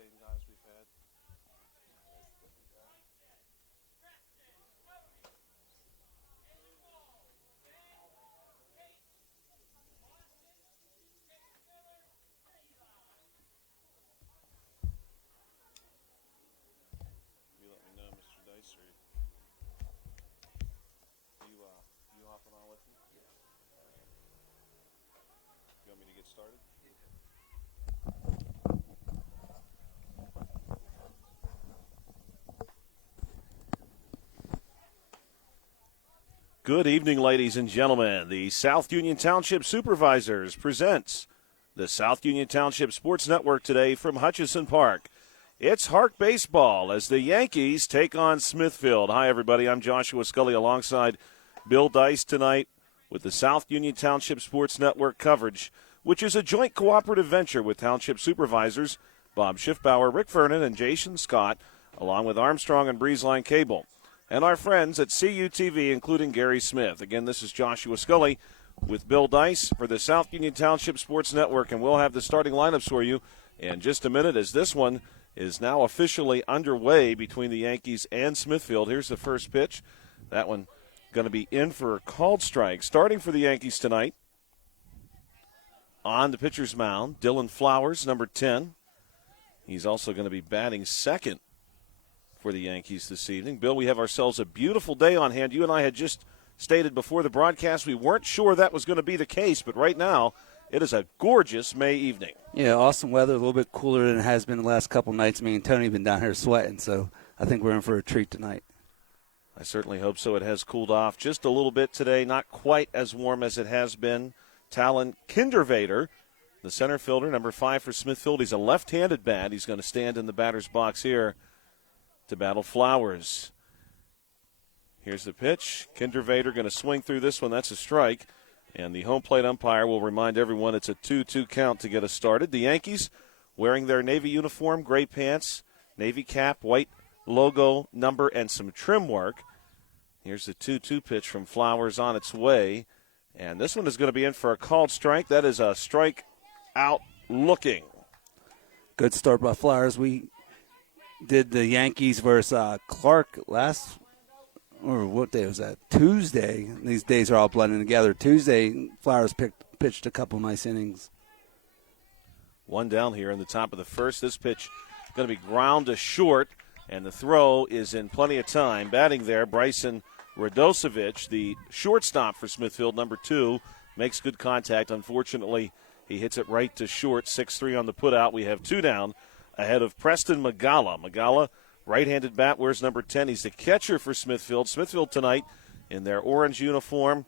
same guys we've had. You let me know, Mr. Dice, or you hopping on with me? Yeah. You want me to get started? Good evening, ladies and gentlemen. The South Union Township Supervisors presents the South Union Township Sports Network today from Hutchison Park. It's HARC Baseball as the Yankees take on Smithfield. Hi, everybody. I'm Joshua Scully alongside Bill Dice tonight with the South Union Township Sports Network coverage, which is a joint cooperative venture with Township Supervisors Bob Schiffbauer, Rick Vernon, and Jason Scott, along with Armstrong and Breezeline Cable, and our friends at CUTV, including Gary Smith. Again, this is Joshua Scully with Bill Dice for the South Union Township Sports Network, and we'll have the starting lineups for you in just a minute as this one is now officially underway between the Yankees and Smithfield. Here's the first pitch. That one going to be in for a called strike. Starting for the Yankees tonight on the pitcher's mound, Dylan Flowers, number 10. He's also going to be batting second for the Yankees this evening. Bill, we have ourselves a beautiful day on hand. You and I had just stated before the broadcast we weren't sure that was going to be the case, but right now it is a gorgeous May evening. Yeah, awesome weather, a little bit cooler than it has been the last couple nights. Me and Tony have been down here sweating, so I think we're in for a treat tonight. I certainly hope so. It has cooled off just a little bit today, not quite as warm as it has been. Talon Kindervader, the center fielder, number 5 for Smithfield. He's a left-handed bat. He's going to stand in the batter's box here to battle Flowers. Here's the pitch. Kindervader going to swing through this one. That's a strike. And the home plate umpire will remind everyone it's a 2-2 count to get us started. The Yankees wearing their Navy uniform, gray pants, Navy cap, white logo, number, and some trim work. Here's the 2-2 pitch from Flowers on its way. And this one is going to be in for a called strike. That is a strike out looking. Good start by Flowers. We did the Yankees versus Clark what day was that? Tuesday. These days are all blending together. Tuesday, Flowers pitched a couple nice innings. One down here in the top of the first. This pitch is going to be ground to short, and the throw is in plenty of time. Batting there, Bryson Radosevich, the shortstop for Smithfield, number 2, makes good contact. Unfortunately, he hits it right to short, 6-3 on the putout. We have 2 down ahead of Preston Magala. Magala, right-handed bat, wears number 10. He's the catcher for Smithfield. Smithfield tonight in their orange uniform,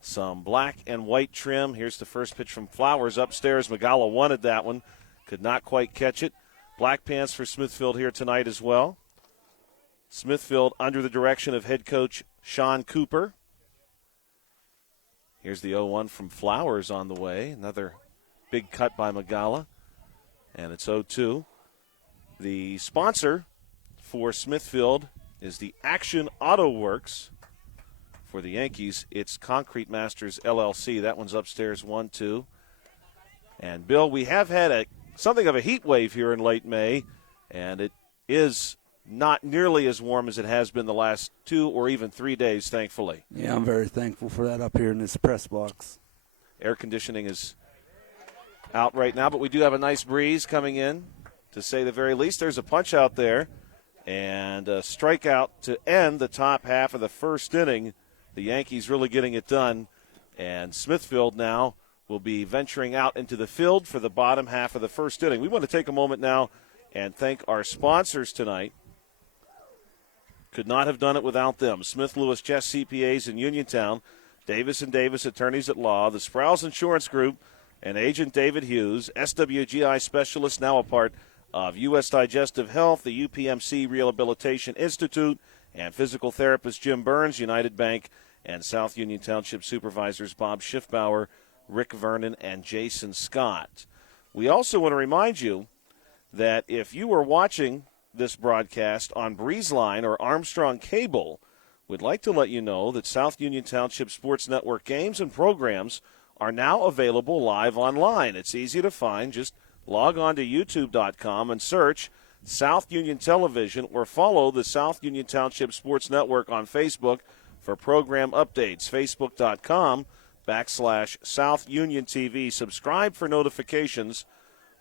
some black and white trim. Here's the first pitch from Flowers upstairs. Magala wanted that one, could not quite catch it. Black pants for Smithfield here tonight as well. Smithfield under the direction of head coach Sean Cooper. Here's the 0-1 from Flowers on the way. Another big cut by Magala. And it's 0-2. The sponsor for Smithfield is the Action Auto Works. For the Yankees, it's Concrete Masters LLC. That one's upstairs, 1-2. And, Bill, we have had something of a heat wave here in late May, and it is not nearly as warm as it has been the last 2 or even 3 days, thankfully. Yeah, I'm very thankful for that up here in this press box. Air conditioning is out right now, but we do have a nice breeze coming in, to say the very least. There's a punch out there, and a strikeout to end the top half of the first inning. The Yankees really getting it done, and Smithfield now will be venturing out into the field for the bottom half of the first inning. We want to take a moment now and thank our sponsors tonight. Could not have done it without them. Smith Lewis Chess CPAs in Uniontown, Davis & Davis Attorneys at Law, the Sprouse Insurance Group, and Agent David Hughes, SWGI Specialist, now a part of U.S. Digestive Health, the UPMC Rehabilitation Institute, and physical therapist Jim Burns, United Bank, and South Union Township Supervisors Bob Schiffbauer, Rick Vernon, and Jason Scott. We also want to remind you that if you are watching this broadcast on Breezeline or Armstrong Cable, we'd like to let you know that South Union Township Sports Network games and programs are now available live online. It's easy to find. Just log on to youtube.com and search South Union Television or follow the South Union Township Sports Network on Facebook for program updates. Facebook.com/South Union TV. Subscribe for notifications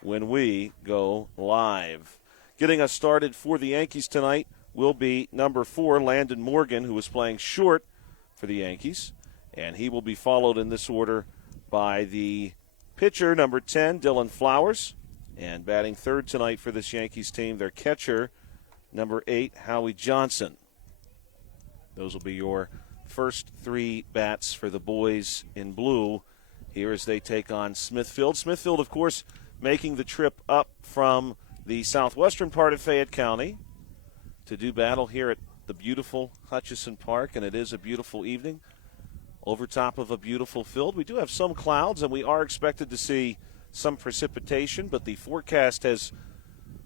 when we go live. Getting us started for the Yankees tonight will be number 4, Landon Morgan, who is playing short for the Yankees. And he will be followed in this order by the pitcher, number 10, Dylan Flowers. And batting third tonight for this Yankees team, their catcher, number 8, Howie Johnson. Those will be your first 3 bats for the boys in blue here as they take on Smithfield. Smithfield, of course, making the trip up from the southwestern part of Fayette County to do battle here at the beautiful Hutchison Park, and it is a beautiful evening over top of a beautiful field. We do have some clouds, and we are expected to see some precipitation, but the forecast has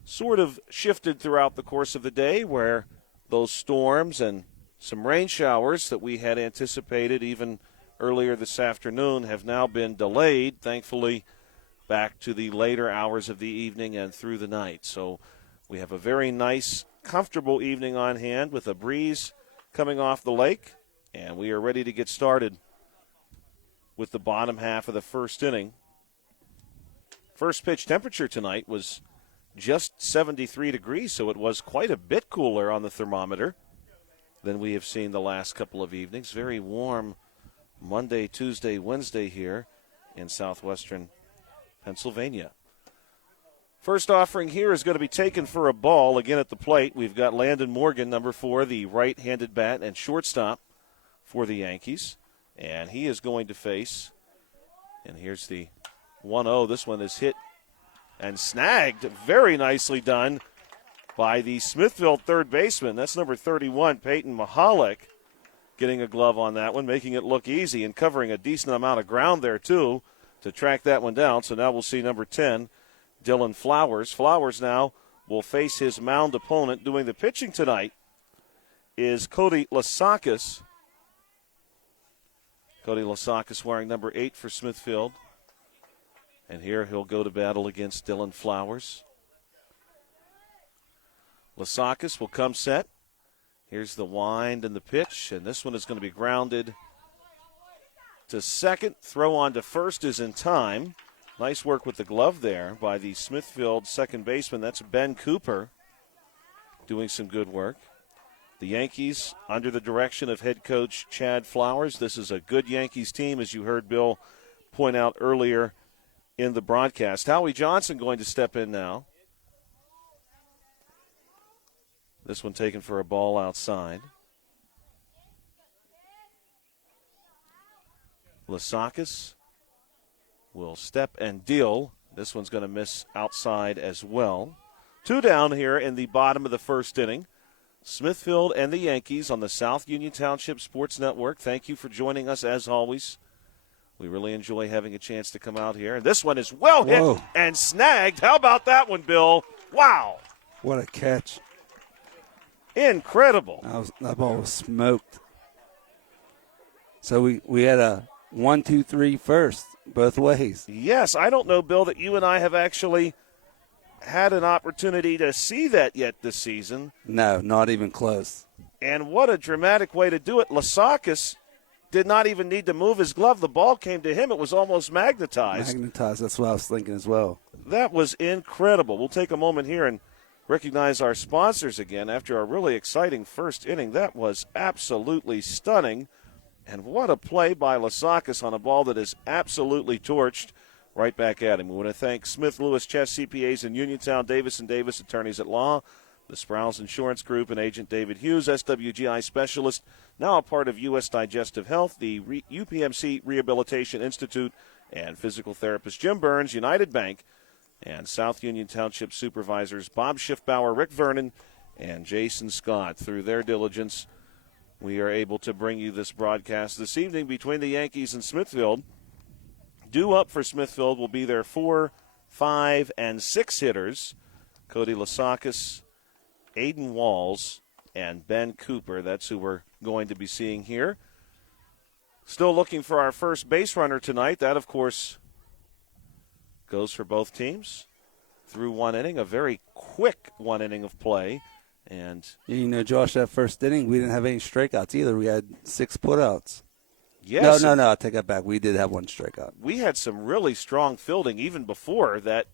sort of shifted throughout the course of the day, where those storms and some rain showers that we had anticipated even earlier this afternoon have now been delayed, thankfully, back to the later hours of the evening and through the night. So we have a very nice, comfortable evening on hand with a breeze coming off the lake, and we are ready to get started with the bottom half of the first inning. First pitch temperature tonight was just 73 degrees, so it was quite a bit cooler on the thermometer than we have seen the last couple of evenings. Very warm Monday, Tuesday, Wednesday here in southwestern Pennsylvania. First offering here is going to be taken for a ball. Again at the plate, we've got Landon Morgan, number 4, the right-handed bat and shortstop for the Yankees. And he is going to face, and here's the 1-0. This one is hit and snagged. Very nicely done by the Smithfield third baseman. That's number 31, Peyton Mahalik, getting a glove on that one, making it look easy and covering a decent amount of ground there, too, to track that one down. So now we'll see number 10, Dylan Flowers. Flowers now will face his mound opponent. Doing the pitching tonight is Cody Lasakis. Cody Lasakis wearing number 8 for Smithfield. And here he'll go to battle against Dylan Flowers. Lasakis will come set. Here's the wind and the pitch, and this one is going to be grounded to second. Throw on to first is in time. Nice work with the glove there by the Smithfield second baseman. That's Ben Cooper doing some good work. The Yankees under the direction of head coach Chad Flowers. This is a good Yankees team, as you heard Bill point out earlier in the broadcast. Howie Johnson going to step in now. This one taken for a ball outside. Lasakis will step and deal. This one's going to miss outside as well. 2 down here in the bottom of the first inning. Smithfield and the Yankees on the South Union Township Sports Network. Thank you for joining us as always. We really enjoy having a chance to come out here. And this one is well hit and snagged. How about that one, Bill? Wow. What a catch. Incredible. That ball was smoked. So we had a 1-2-3 first, both ways. Yes, I don't know, Bill, that you and I have actually had an opportunity to see that yet this season. No, not even close. And what a dramatic way to do it. Lasakis did not even need to move his glove. The ball came to him. It was almost magnetized. That's what I was thinking as well. That was incredible. We'll take a moment here and recognize our sponsors again after a really exciting first inning. That was absolutely stunning. And what a play by Lasakis on a ball that is absolutely torched right back at him. We want to thank Smith Lewis Chess CPAs in Uniontown, Davis & Davis Attorneys at Law, the Sprouse Insurance Group, and Agent David Hughes, SWGI Specialist, now a part of U.S. Digestive Health, the UPMC Rehabilitation Institute, and physical therapist Jim Burns, United Bank, and South Union Township Supervisors Bob Schiffbauer, Rick Vernon, and Jason Scott. Through their diligence, we are able to bring you this broadcast this evening between the Yankees and Smithfield. Due up for Smithfield will be their 4, 5, and 6 hitters, Cody Lasakis, Aiden Walls, and Ben Cooper. That's who we're going to be seeing here. Still looking for our first base runner tonight. That, of course, goes for both teams. through one inning, a very quick one inning of play. And You know, Josh, that first inning, we didn't have any strikeouts either. We had 6 putouts. yes, No, I take that back. We did have 1 strikeout. we had some really strong fielding even before that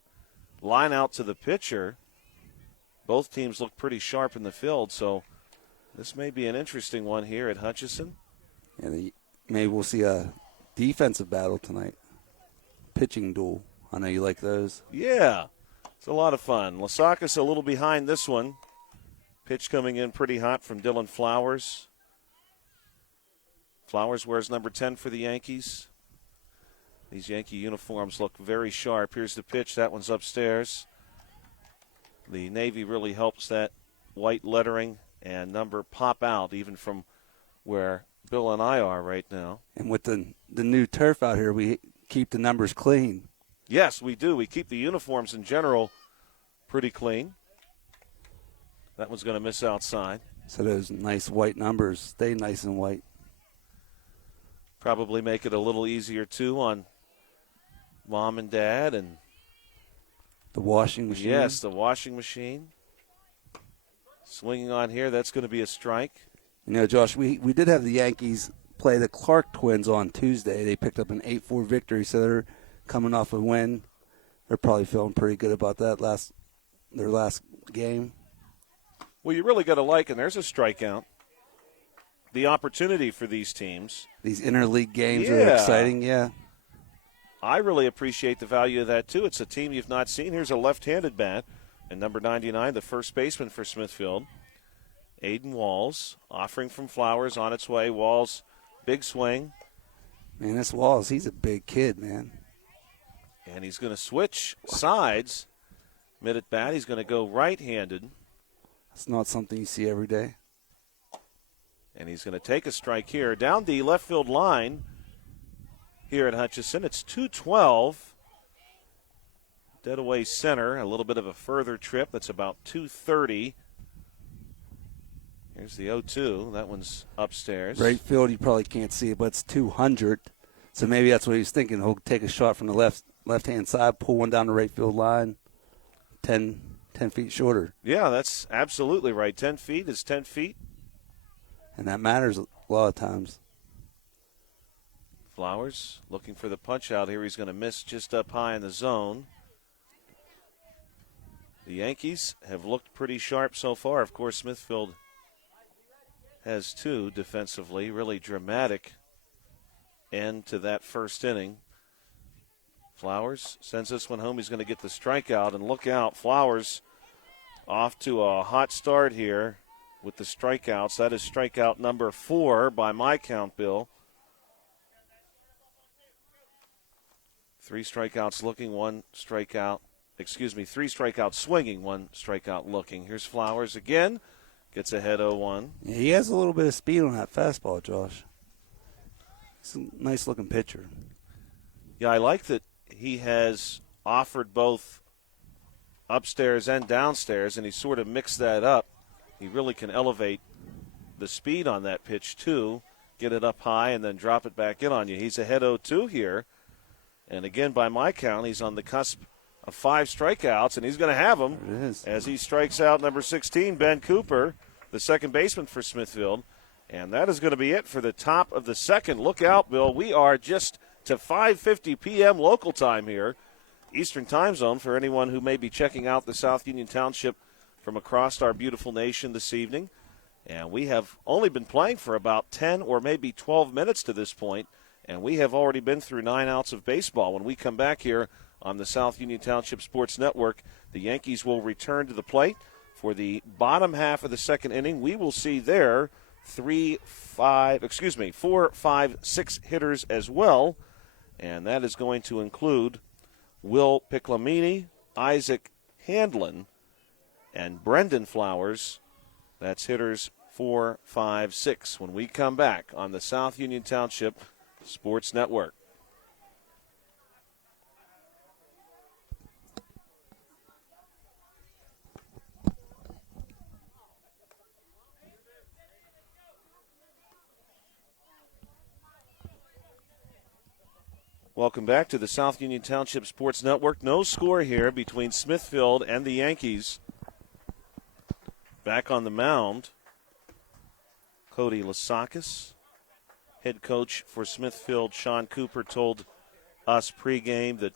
line out to the pitcher. Both teams look pretty sharp in the field, so this may be an interesting one here at Hutchinson. And maybe we'll see a defensive battle tonight. Pitching duel. I know you like those. Yeah, it's a lot of fun. Lasakis a little behind this one. Pitch coming in pretty hot from Dylan Flowers. Flowers wears number 10 for the Yankees. These Yankee uniforms look very sharp. Here's the pitch. That one's upstairs. The Navy really helps that white lettering and number pop out even from where Bill and I are right now. And with the new turf out here, we keep the numbers clean. Yes, we do. We keep the uniforms in general pretty clean. That one's going to miss outside. So those nice white numbers stay nice and white. Probably make it a little easier, too, on mom and dad. And the washing machine. Yes, the washing machine. Swinging on here, that's going to be a strike. You know, Josh, we did have the Yankees play the Clark twins on Tuesday. They picked up an 8-4 victory, so they're coming off a win. They're probably feeling pretty good about that their last game. Well, you really got to like, and there's a strikeout. The opportunity for these teams. These interleague games are exciting, yeah. I really appreciate the value of that, too. It's a team you've not seen. Here's a left-handed bat, and number 99, the first baseman for Smithfield, Aiden Walls, offering from Flowers on its way. Walls, big swing. Man, this Walls, he's a big kid, man. And he's going to switch sides. Mid at bat, he's going to go right-handed. It's not something you see every day. And he's going to take a strike here. Down the left field line here at Hutchinson. It's 212. Dead away center. A little bit of a further trip. That's about 230. Here's the 0-2. That one's upstairs. Right field, you probably can't see it, but it's 200. So maybe that's what he's thinking. He'll take a shot from the left-hand side, pull one down the right field line, 10 feet shorter. Yeah, that's absolutely right. 10 feet is 10 feet. And that matters a lot of times. Flowers looking for the punch out here. He's going to miss just up high in the zone. The Yankees have looked pretty sharp so far. Of course, Smithfield has 2 defensively. Really dramatic end to that first inning. Flowers sends this one home. He's going to get the strikeout. And look out, Flowers off to a hot start here with the strikeouts. That is strikeout number 4 by my count, Bill. 3 strikeouts looking, 1 strikeout. 3 strikeouts swinging, 1 strikeout looking. Here's Flowers again. Gets ahead 0-1. Yeah, he has a little bit of speed on that fastball, Josh. He's a nice-looking pitcher. Yeah, I like that he has offered both upstairs and downstairs, and he sort of mixed that up. He really can elevate the speed on that pitch, too, get it up high and then drop it back in on you. He's ahead 0-2 here. And again, by my count, he's on the cusp of 5 strikeouts, and he's going to have them as he strikes out number 16, Ben Cooper, the second baseman for Smithfield. And that is going to be it for the top of the second. Look out, Bill. We are just to 5:50 p.m. local time here, Eastern time zone, for anyone who may be checking out the South Union Township from across our beautiful nation this evening. And we have only been playing for about 10 or maybe 12 minutes to this point, and we have already been through 9 outs of baseball. When we come back here on the South Union Township Sports Network, the Yankees will return to the plate for the bottom half of the second inning. We will see there 4, 5, 6 hitters as well, and that is going to include Will Piclamini, Isaac Handlin, and Brendan Flowers. That's hitters 4, 5, 6 when we come back on the South Union Township Sports Network. Welcome back to the South Union Township Sports Network. No score here between Smithfield and the Yankees. Back on the mound, Cody Lasakis. Head coach for Smithfield, Sean Cooper, told us pregame that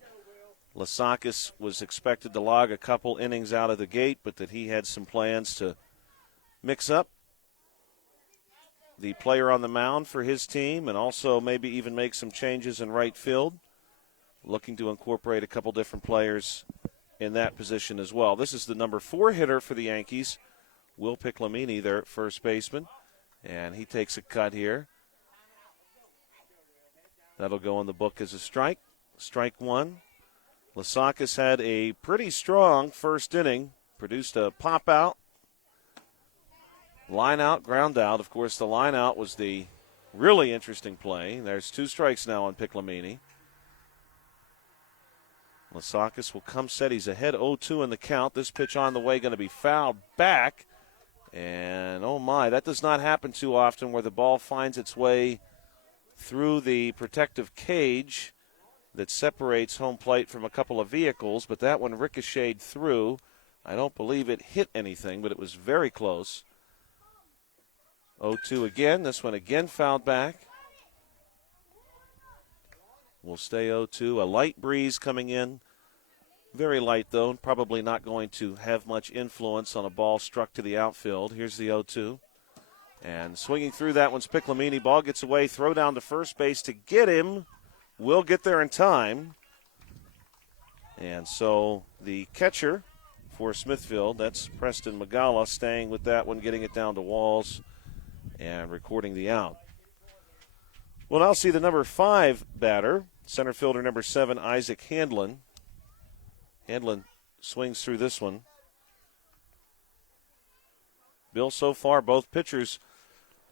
Lasakis was expected to log a couple innings out of the gate, but that he had some plans to mix up the player on the mound for his team and also maybe even make some changes in right field, looking to incorporate a couple different players in that position as well. This is the number 4 hitter for the Yankees, Will Piclamini, their first baseman, and he takes a cut here. That'll go in the book as a strike. Strike 1. Lasakis had a pretty strong first inning, produced a pop out. Line out, ground out. Of course, the line out was the really interesting play. There's 2 strikes now on Piclamini. Lasakis will come set. He's ahead 0-2 in the count. This pitch on the way going to be fouled back. And, oh my, that does not happen too often where the ball finds its way through the protective cage that separates home plate from a couple of vehicles. But that one ricocheted through. I don't believe it hit anything, but it was very close. 0-2 again. This one again fouled back. Will stay 0-2. A light breeze coming in. Very light, though. Probably not going to have much influence on a ball struck to the outfield. Here's the 0-2. And swinging through that one's Piclamini. Ball gets away. Throw down to first base to get him. Will get there in time. And so the catcher for Smithfield, that's Preston Magala, staying with that one, getting it down to Walls and recording the out. We'll now see the number 5 batter, center fielder number 7, Isaac Handlin. Handlin swings through this one. Bill, so far, both pitchers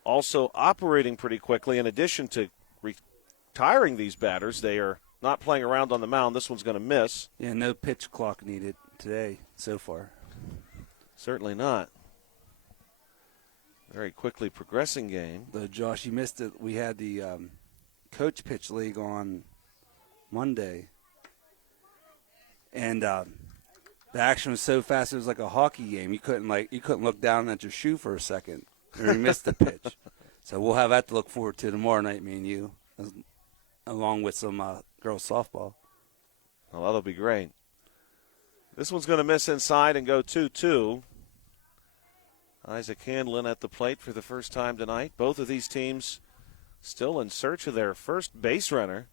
also operating pretty quickly. In addition to retiring these batters, they are not playing around on the mound. This one's going to miss. Yeah, no pitch clock needed today so far. Certainly not. Very quickly progressing game. Though, Josh, you missed it. We had the coach pitch league on Monday. And the action was so fast, it was like a hockey game. You couldn't look down at your shoe for a second, or you missed the pitch. So we'll have that to look forward to tomorrow night, me and you, along with some girls softball. Well, that'll be great. This one's going to miss inside and go 2-2. Isaac Handlin at the plate for the first time tonight. Both of these teams still in search of their first base runner.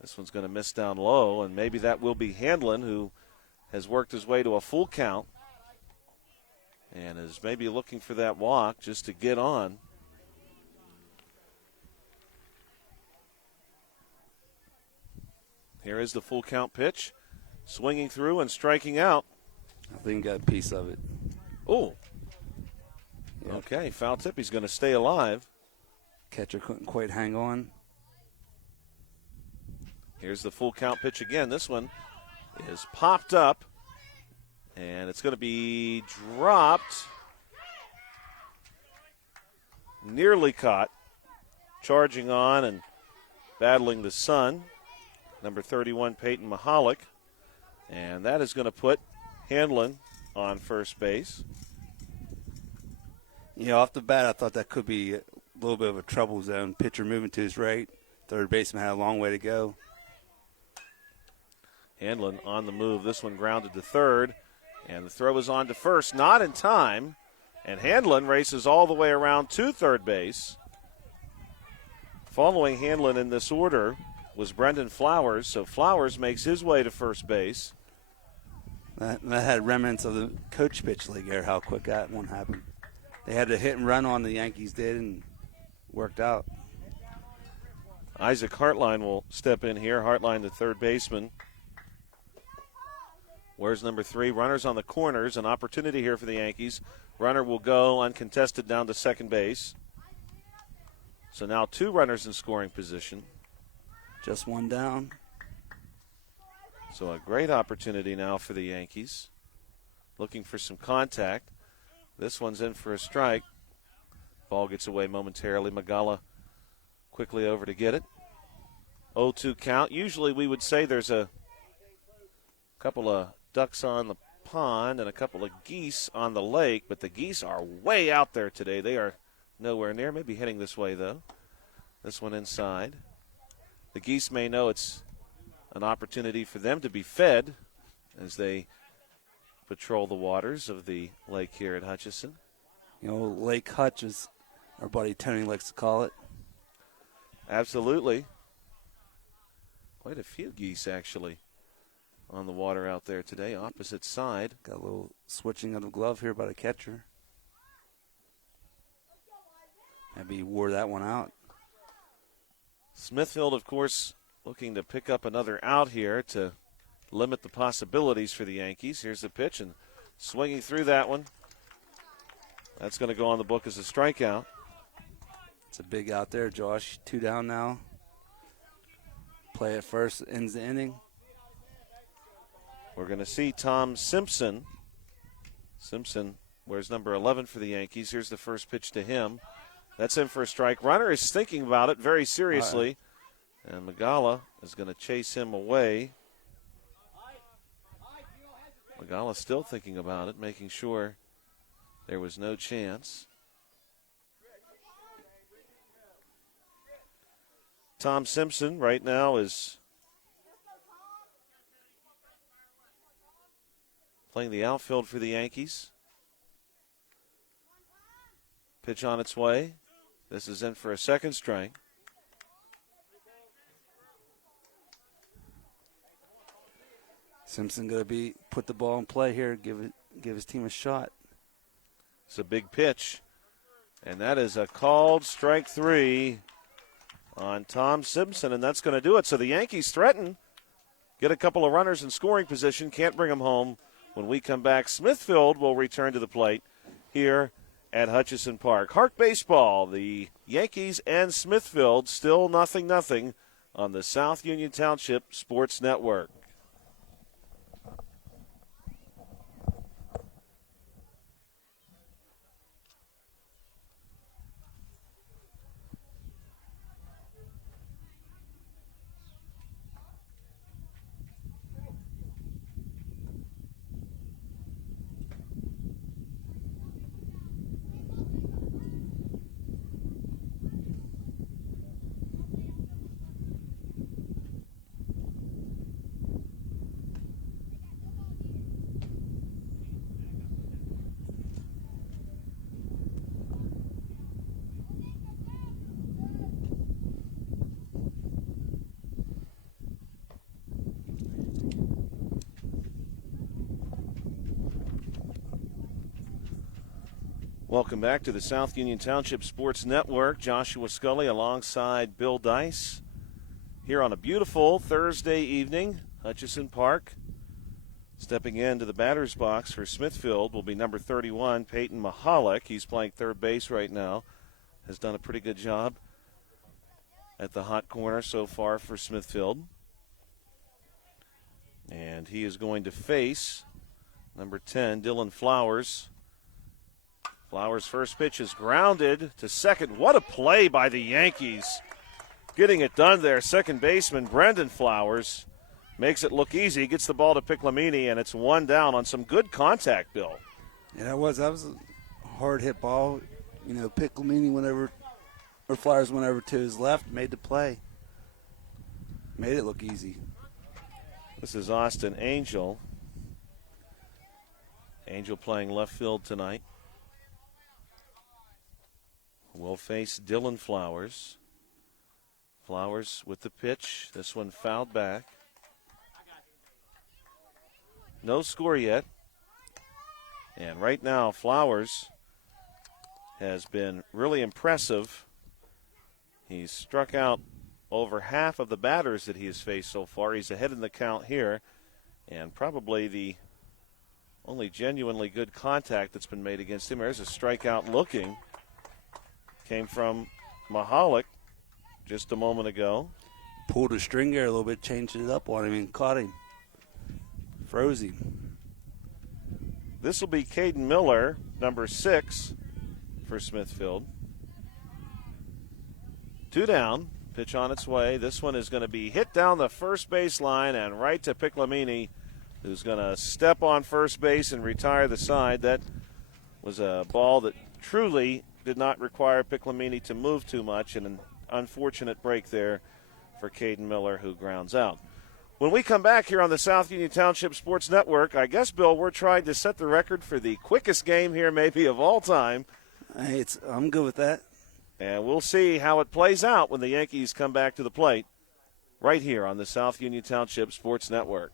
This one's going to miss down low, and maybe that will be Handlin, who has worked his way to a full count and is maybe looking for that walk just to get on. Here is the full count pitch. Swinging through and striking out. I think got a piece of it. Oh. Yep. Okay, foul tip. He's going to stay alive. Catcher couldn't quite hang on. Here's the full count pitch again. This one is popped up, and it's going to be dropped. Nearly caught. Charging on and battling the sun. Number 31, Peyton Mahalik. And that is going to put Handlin on first base. Yeah, off the bat, I thought that could be a little bit of a trouble zone. Pitcher moving to his right. Third baseman had a long way to go. Handlin on the move. This one grounded to third. And the throw is on to first. Not in time. And Handlin races all the way around to third base. Following Handlin in this order was Brendan Flowers. So Flowers makes his way to first base. That had remnants of the coach pitch league there, how quick that one happened. They had to hit and run on, the Yankees did, and worked out. Isaac Hartline will step in here. Hartline, the third baseman. Where's number 3? Runners on the corners. An opportunity here for the Yankees. Runner will go uncontested down to second base. So now 2 runners in scoring position. Just one down. So a great opportunity now for the Yankees. Looking for some contact. This one's in for a strike. Ball gets away momentarily. Magala quickly over to get it. 0-2 count. Usually we would say there's a couple of ducks on the pond and a couple of geese on the lake, but the geese are way out there today. They are nowhere near. Maybe heading this way, though. This one inside. The geese may know it's an opportunity for them to be fed as they patrol the waters of the lake here at Hutchinson. You know, Lake Hutch, as our buddy Tony likes to call it. Absolutely. Quite a few geese, actually, on the water out there today, opposite side. Got a little switching of the glove here by the catcher. Maybe he wore that one out. Smithfield, of course, looking to pick up another out here to limit the possibilities for the Yankees. Here's the pitch, and swinging through that one. That's going to go on the book as a strikeout. It's a big out there, Josh. 2 down now. Play at first, ends the inning. We're going to see Tom Simpson. Simpson wears number 11 for the Yankees. Here's the first pitch to him. That's in for a strike. Runner is thinking about it very seriously. And Magala is going to chase him away. Magala still thinking about it, making sure there was no chance. Tom Simpson right now is playing the outfield for the Yankees. Pitch on its way. This is in for a second strike. Simpson going to put the ball in play here, give his team a shot. It's a big pitch, and that is a called strike 3 on Tom Simpson, and that's going to do it. So the Yankees threaten, get a couple of runners in scoring position, can't bring them home. When we come back, Smithfield will return to the plate here at Hutchinson Park. HARC Baseball, the Yankees and Smithfield, still 0-0 on the South Union Township Sports Network. Welcome back to the South Union Township Sports Network. Joshua Scully alongside Bill Dice here on a beautiful Thursday evening, Hutchinson Park. Stepping into the batter's box for Smithfield will be number 31, Peyton Mahalik. He's playing third base right now. Has done a pretty good job at the hot corner so far for Smithfield. And he is going to face number 10, Dylan Flowers. Flowers' first pitch is grounded to second. What a play by the Yankees. Getting it done there. Second baseman Brendan Flowers makes it look easy. Gets the ball to Piclamini, and it's one down on some good contact, Bill. Yeah, that was a hard hit ball. You know, Piclamini Flowers went over to his left, made the play. Made it look easy. This is Austin Angel. Angel playing left field tonight. Will face Dylan Flowers. Flowers with the pitch. This one fouled back. No score yet. And right now, Flowers has been really impressive. He's struck out over half of the batters that he has faced so far. He's ahead in the count here. And probably the only genuinely good contact that's been made against him. There's a strikeout looking. Came from Mahalik just a moment ago. Pulled a string there a little bit, changed it up on him and caught him. Froze him. This will be Caden Miller, number 6 for Smithfield. 2 down. Pitch on its way. This one is going to be hit down the first base line and right to Piclamini, who's going to step on first base and retire the side. That was a ball that truly did not require Piclamini to move too much, and an unfortunate break there for Caden Miller, who grounds out. When we come back here on the South Union Township Sports Network, I guess, Bill, we're trying to set the record for the quickest game here maybe of all time. Hey, I'm good with that. And we'll see how it plays out when the Yankees come back to the plate right here on the South Union Township Sports Network.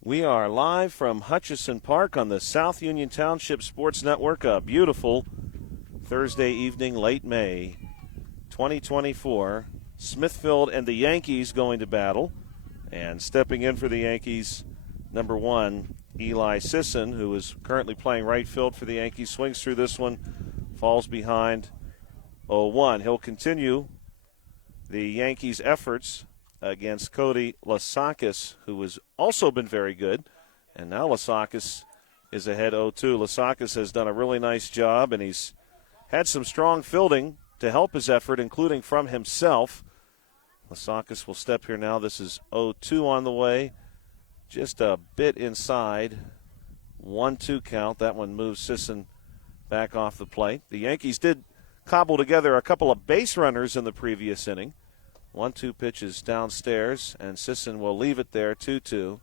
We are live from Hutchison Park on the South Union Township Sports Network. A beautiful Thursday evening, late May 2024. Smithfield and the Yankees going to battle. And stepping in for the Yankees, number 1, Eli Sisson, who is currently playing right field for the Yankees, swings through this one, falls behind 0-1. He'll continue the Yankees' efforts against Cody Lasakis, who has also been very good. And now Lasakis is ahead 0-2. Lasakis has done a really nice job, and he's had some strong fielding to help his effort, including from himself. Lasakis will step here now. This is 0-2 on the way. Just a bit inside. 1-2 count. That one moves Sisson back off the plate. The Yankees did cobble together a couple of base runners in the previous inning. 1-2 pitches downstairs, and Sisson will leave it there, 2-2.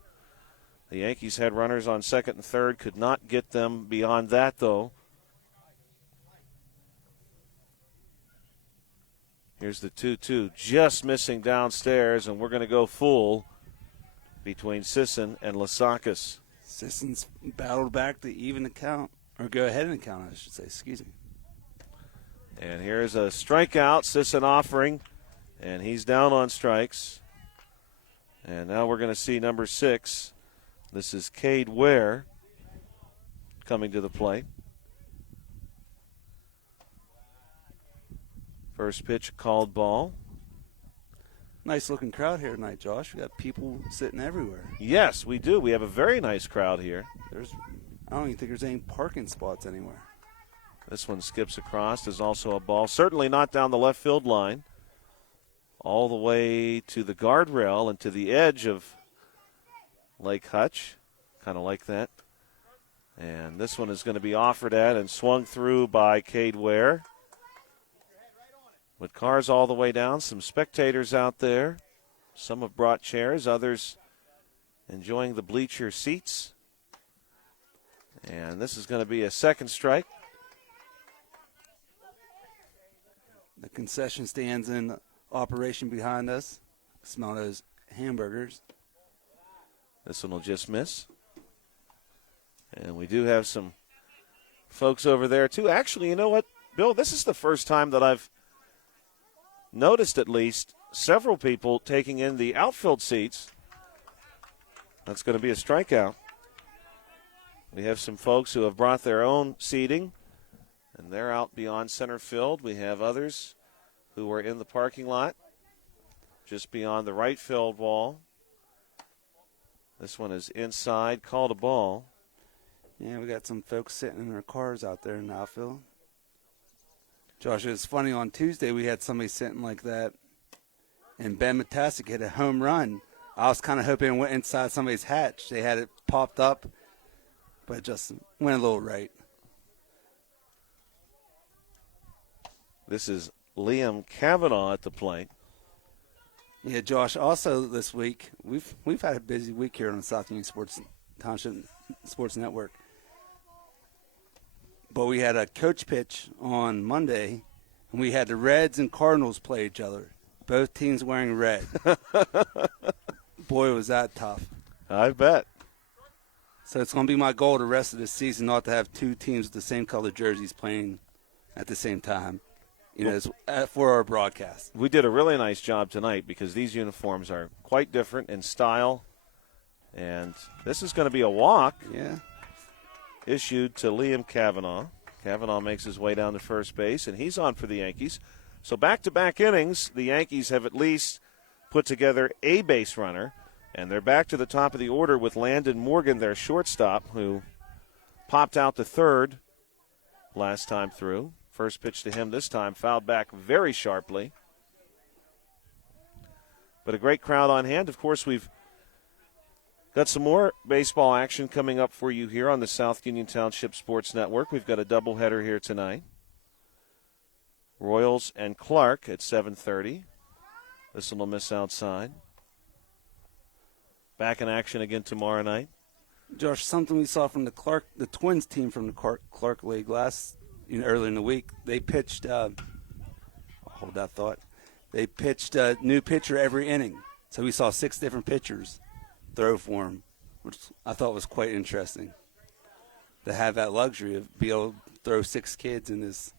The Yankees had runners on second and third, could not get them beyond that, though. Here's the 2-2, just missing downstairs, and we're going to go full between Sisson and Lasakis. Sisson's battled back to even the count, or go ahead in the count, I should say. Excuse me. And here's a strikeout, Sisson offering. And he's down on strikes. And now we're going to see number 6. This is Cade Ware coming to the plate. First pitch, called ball. Nice looking crowd here tonight, Josh. We got people sitting everywhere. Yes, we do. We have a very nice crowd here. I don't even think there's any parking spots anywhere. This one skips across. There's also a ball. Certainly not down the left field line. All the way to the guardrail and to the edge of Lake Hutch. Kind of like that. And this one is going to be offered at and swung through by Cade Ware. With cars all the way down, some spectators out there. Some have brought chairs, others enjoying the bleacher seats. And this is going to be a second strike. The concession stands in operation behind us. Smell those hamburgers. This one will just miss. And we do have some folks over there, too. Actually, you know what, Bill? This is the first time that I've noticed at least several people taking in the outfield seats. That's going to be a strikeout. We have some folks who have brought their own seating, and they're out beyond center field. We have others who are in the parking lot just beyond the right field wall. This one is inside, called a ball. Yeah, we got some folks sitting in their cars out there in the outfield. Josh, it was funny, on Tuesday we had somebody sitting like that, and Ben Matasic hit a home run. I was kind of hoping it went inside somebody's hatch. They had it popped up, but it just went a little right. This is Liam Cavanaugh at the plate. Yeah, Josh, also this week, we've had a busy week here on the South Union Township Sports Network. But we had a coach pitch on Monday, and we had the Reds and Cardinals play each other. Both teams wearing red. Boy, was that tough. I bet. So it's going to be my goal the rest of the season not to have two teams with the same color jerseys playing at the same time, for our broadcast. We did a really nice job tonight because these uniforms are quite different in style. And this is going to be a walk issued to Liam Kavanaugh. Kavanaugh makes his way down to first base, and he's on for the Yankees. So back-to-back innings, the Yankees have at least put together a base runner, and they're back to the top of the order with Landon Morgan, their shortstop, who popped out to third last time through. First pitch to him this time, fouled back very sharply. But a great crowd on hand. Of course, we've got some more baseball action coming up for you here on the South Union Township Sports Network. We've got a doubleheader here tonight. Royals and Clark at 7:30. This one will miss outside. Back in action again tomorrow night. Josh, something we saw from the Twins team from the Clark League earlier in the week. They pitched. Hold that thought. They pitched a new pitcher every inning, so we saw 6 different pitchers throw for him, which I thought was quite interesting. To have that luxury of be able to throw 6 kids in this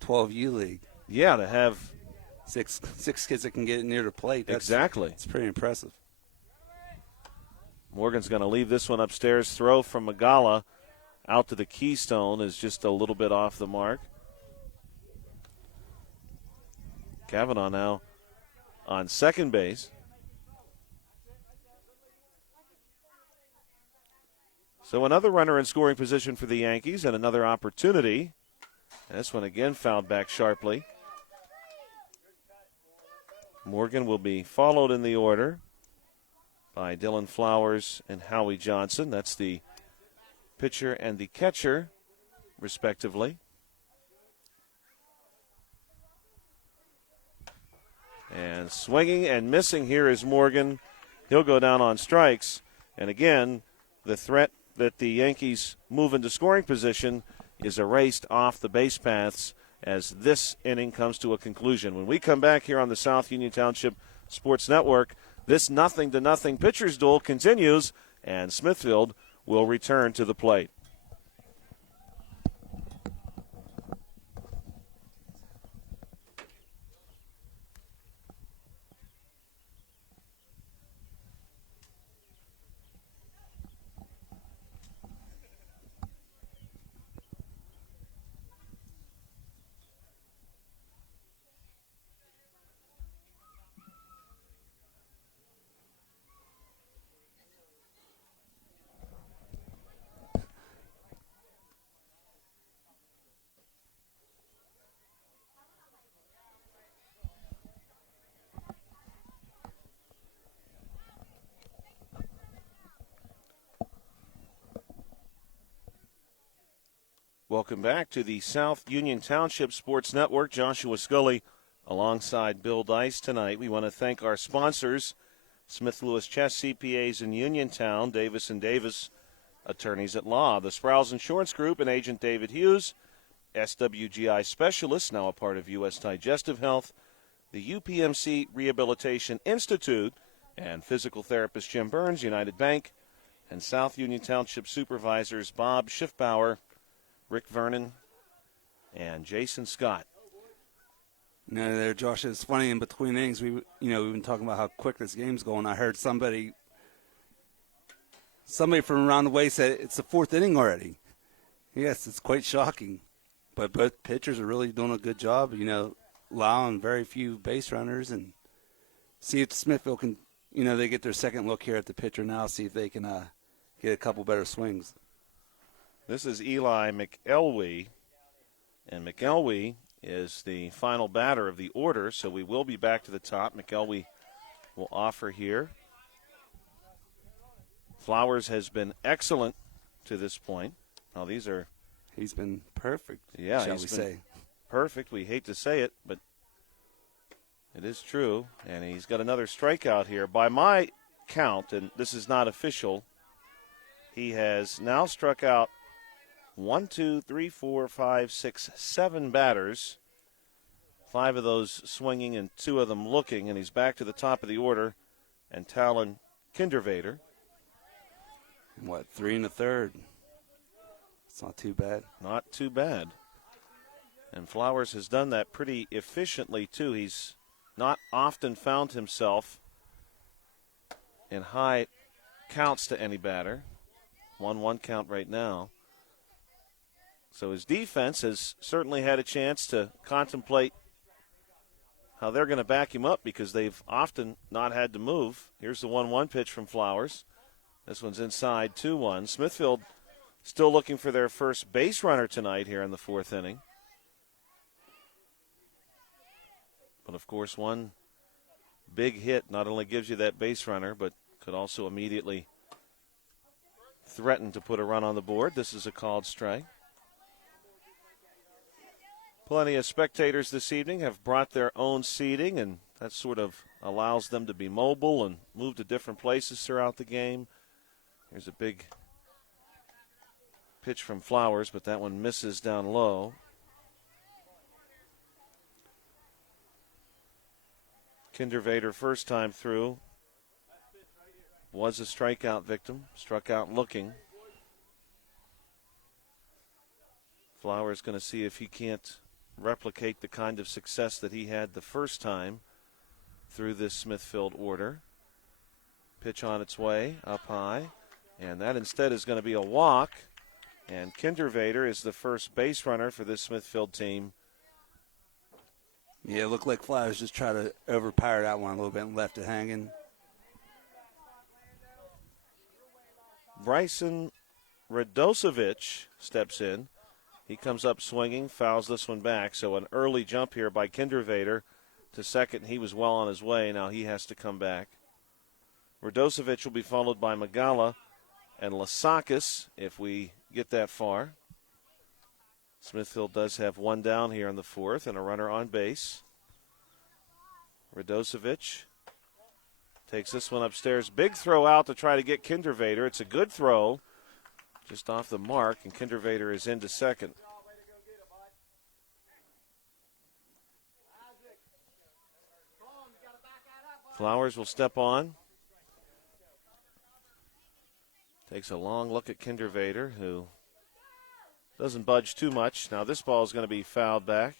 12U league. Yeah, to have six kids that can get near the plate. Exactly. It's pretty impressive. Morgan's going to leave this one upstairs. Throw from Magala out to the Keystone is just a little bit off the mark. Kavanaugh now on second base. So another runner in scoring position for the Yankees and another opportunity. And this one again fouled back sharply. Morgan will be followed in the order by Dylan Flowers and Howie Johnson. That's the pitcher and the catcher, respectively. And swinging and missing here is Morgan. He'll go down on strikes. And again, the threat that the Yankees move into scoring position is erased off the base paths as this inning comes to a conclusion. When we come back here on the South Union Township Sports Network, this 0-0 pitcher's duel continues, and Smithfield will return to the plate. Welcome back to the South Union Township Sports Network. Joshua Scully alongside Bill Dice tonight. We want to thank our sponsors, Smith Lewis Chess CPAs in Uniontown, Davis & Davis Attorneys at Law, the Sproul's Insurance Group and Agent David Hughes, SWGI Specialists, now a part of U.S. Digestive Health, the UPMC Rehabilitation Institute, and physical therapist Jim Burns, United Bank, and South Union Township Supervisors Bob Schiffbauer, Rick Vernon, and Jason Scott. There, Josh, it's funny, in between innings, we've been talking about how quick this game's going. I heard somebody from around the way said it's the 4th inning already. Yes, it's quite shocking. But both pitchers are really doing a good job, allowing very few base runners, and see if Smithfield can, they get their second look here at the pitcher now, see if they can get a couple better swings. This is Eli McElwee, and McElwee is the final batter of the order, so we will be back to the top. McElwee will offer here. Flowers has been excellent to this point. Now he's been perfect, shall we say. Perfect. We hate to say it, but it is true. And he's got another strikeout here. By my count, and this is not official, he has now struck out 7 batters. 5 of those swinging and 2 of them looking, and he's back to the top of the order. And Talon Kindervader. What, 3 1/3? It's not too bad. Not too bad. And Flowers has done that pretty efficiently, too. He's not often found himself in high counts to any batter. 1-1 count right now. So his defense has certainly had a chance to contemplate how they're going to back him up because they've often not had to move. Here's the 1-1 pitch from Flowers. This one's inside, 2-1. Smithfield still looking for their first base runner tonight here in the fourth inning. But, of course, one big hit not only gives you that base runner, but could also immediately threaten to put a run on the board. This is a called strike. Plenty of spectators this evening have brought their own seating, and that sort of allows them to be mobile and move to different places throughout the game. Here's a big pitch from Flowers, but that one misses down low. Kindervader, first time through, was a strikeout victim, struck out looking. Flowers going to see if he can't replicate the kind of success that he had the first time through this Smithfield order. Pitch on its way, up high, and that instead is going to be a walk. And Kindervader is the first base runner for this Smithfield team. Yeah, it looked like Flowers just tried to overpower that one a little bit and left it hanging. Bryson Radosevic steps in. He comes up swinging, fouls this one back. So an early jump here by Kindervader to second. He was well on his way. Now he has to come back. Radosevic will be followed by Magala and Lasakis if we get that far. Smithfield does have one down here in the fourth and a runner on base. Radosevic takes this one upstairs. Big throw out to try to get Kindervader. It's a good throw, just off the mark, and Kindervader is into second. Flowers will step on. Takes a long look at Kindervader, who doesn't budge too much. Now this ball is going to be fouled back.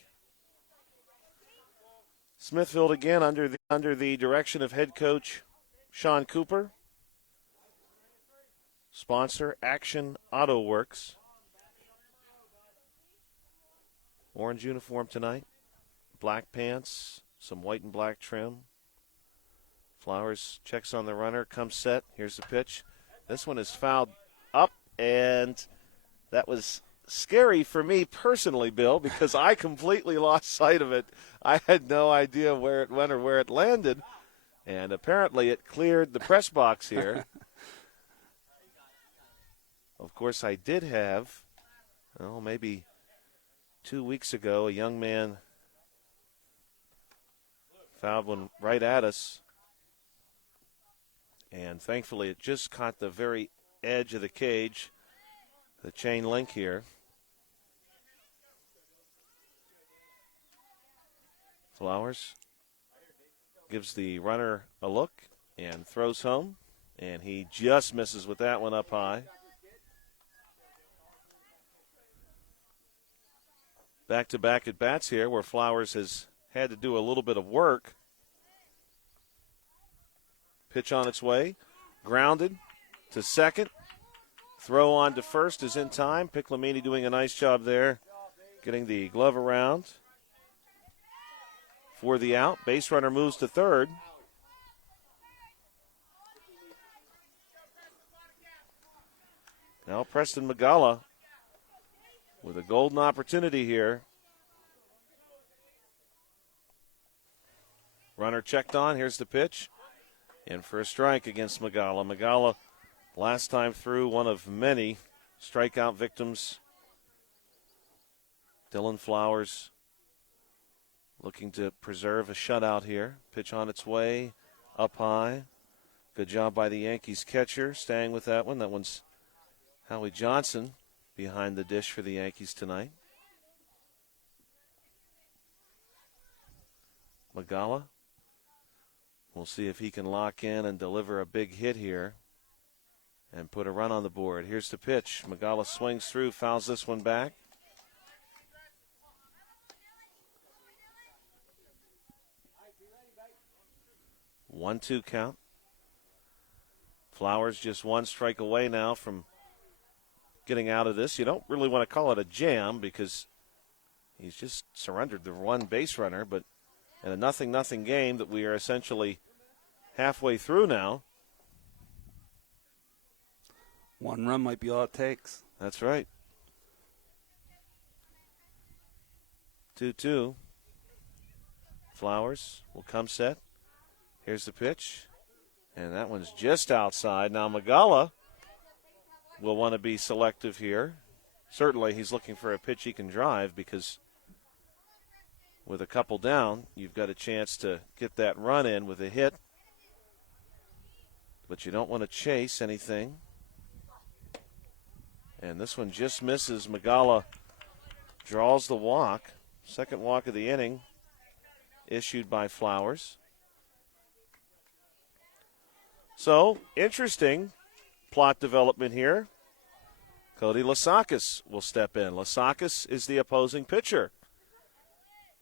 Smithfield again under the direction of head coach Sean Cooper. Sponsor Action Auto Works. Orange uniform tonight. Black pants, some white and black trim. Flowers checks on the runner, comes set. Here's the pitch. This one is fouled up, and that was scary for me personally, Bill, because I completely lost sight of it. I had no idea where it went or where it landed, and apparently it cleared the press box here. Of course, I did have, maybe 2 weeks ago, a young man fouled one right at us, and thankfully it just caught the very edge of the cage, the chain link here. Flowers gives the runner a look and throws home, and he just misses with that one up high. Back-to-back at bats here where Flowers has had to do a little bit of work. Pitch on its way, grounded to second. Throw on to first is in time. Piclamini doing a nice job there, getting the glove around for the out. Base runner moves to third. Now Preston Magala with a golden opportunity here. Runner checked on. Here's the pitch. In for a strike against Magala. Magala, last time through, one of many strikeout victims. Dylan Flowers looking to preserve a shutout here. Pitch on its way, up high. Good job by the Yankees catcher, staying with that one. That one's Howie Johnson behind the dish for the Yankees tonight. Magala. We'll see if he can lock in and deliver a big hit here. and put a run on the board. Here's the pitch. Magala swings through, fouls this one back. 1-2 count. Flowers just one strike away now from getting out of this. You don't really want to call it a jam because he's just surrendered the one base runner, but in a 0-0 game that we are essentially halfway through now. One run might be all it takes. That's right. 2-2. Flowers will come set. Here's the pitch. And that one's just outside. Now Magala will want to be selective here. Certainly he's looking for a pitch he can drive because with a couple down, you've got a chance to get that run in with a hit. But you don't want to chase anything. And this one just misses. Magala draws the walk. Second walk of the inning issued by Flowers. So, interesting plot development here. Cody Lasakis will step in. Lasakis is the opposing pitcher.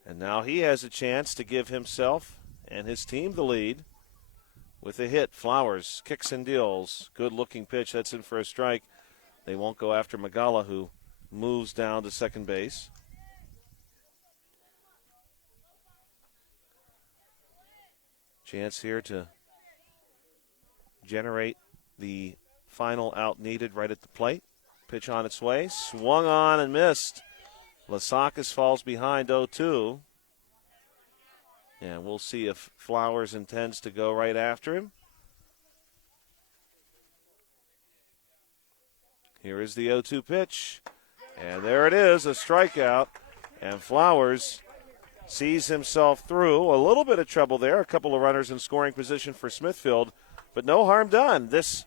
And now he has a chance to give himself and his team the lead with a hit. Flowers kicks and deals. Good-looking pitch. That's in for a strike. They won't go after Magala, who moves down to second base. Chance here to generate the final out needed right at the plate. Pitch on its way. Swung on and missed. Lasakis falls behind 0-2. And we'll see if Flowers intends to go right after him. Here is the 0-2 pitch. And there it is, a strikeout. And Flowers sees himself through. A little bit of trouble there. A couple of runners in scoring position for Smithfield. But no harm done. This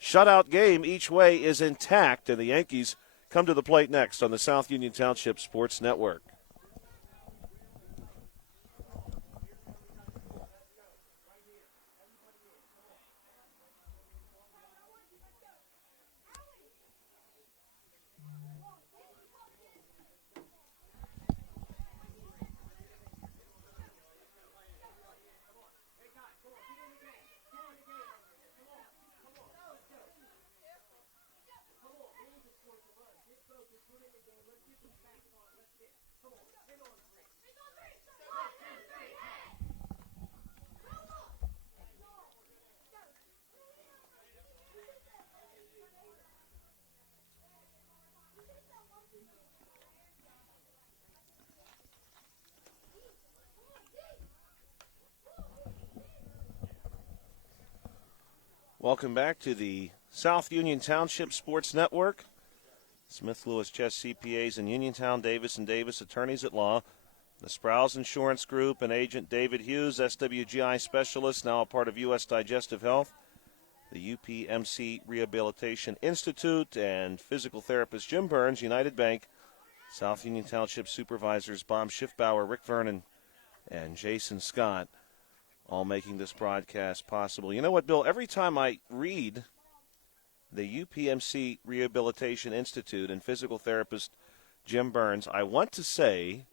shutout game each way is intact. And the Yankees come to the plate next on the South Union Township Sports Network. Welcome back to the South Union Township Sports Network. Smith Lewis Chess CPAs in Uniontown, Davis & Davis Attorneys at Law. The Sprouse Insurance Group and agent David Hughes, SWGI Specialist, now a part of U.S. Digestive Health. The UPMC Rehabilitation Institute and physical therapist Jim Burns, United Bank. South Union Township Supervisors Bob Schiffbauer, Rick Vernon, and Jason Scott, all making this broadcast possible. You know what, Bill? Every time I read the UPMC Rehabilitation Institute and physical therapist Jim Burns, I want to say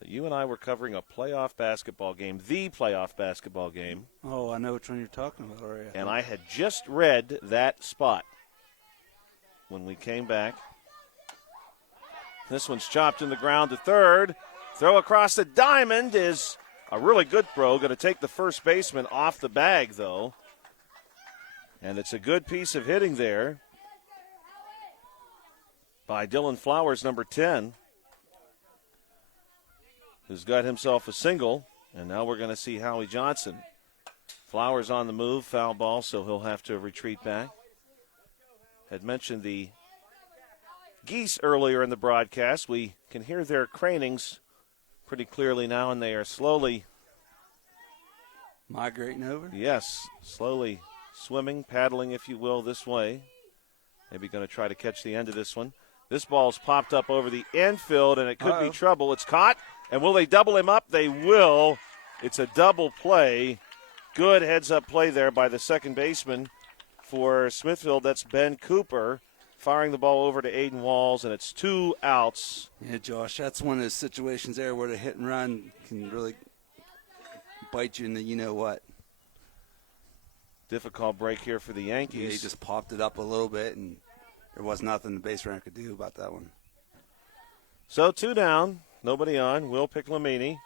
that you and I were covering a playoff basketball game, the playoff basketball game. Oh, I know which one you're talking about already. And I had just read that spot when we came back. This one's chopped in the ground to third. Throw across the diamond is a really good throw. Going to take the first baseman off the bag, though. And it's a good piece of hitting there by Dylan Flowers, number 10, who's got himself a single. And now we're going to see Howie Johnson. Flowers on the move, foul ball, so he'll have to retreat back. Had mentioned the geese earlier in the broadcast. We can hear their cranings pretty clearly now, and they are slowly migrating over? Yes, slowly swimming, paddling, if you will, this way. Maybe going to try to catch the end of this one. This ball's popped up over the infield, and it could be trouble. It's caught, and will they double him up? They will. It's a double play. Good heads-up play there by the second baseman for Smithfield. That's Ben Cooper firing the ball over to Aiden Walls, and it's 2 outs. Yeah, Josh, that's one of those situations there where the hit and run can really bite you in the you-know-what. Difficult break here for the Yankees. Yeah, he just popped it up a little bit, and there was nothing the base runner could do about that one. So 2 down, nobody on. Will Piclamini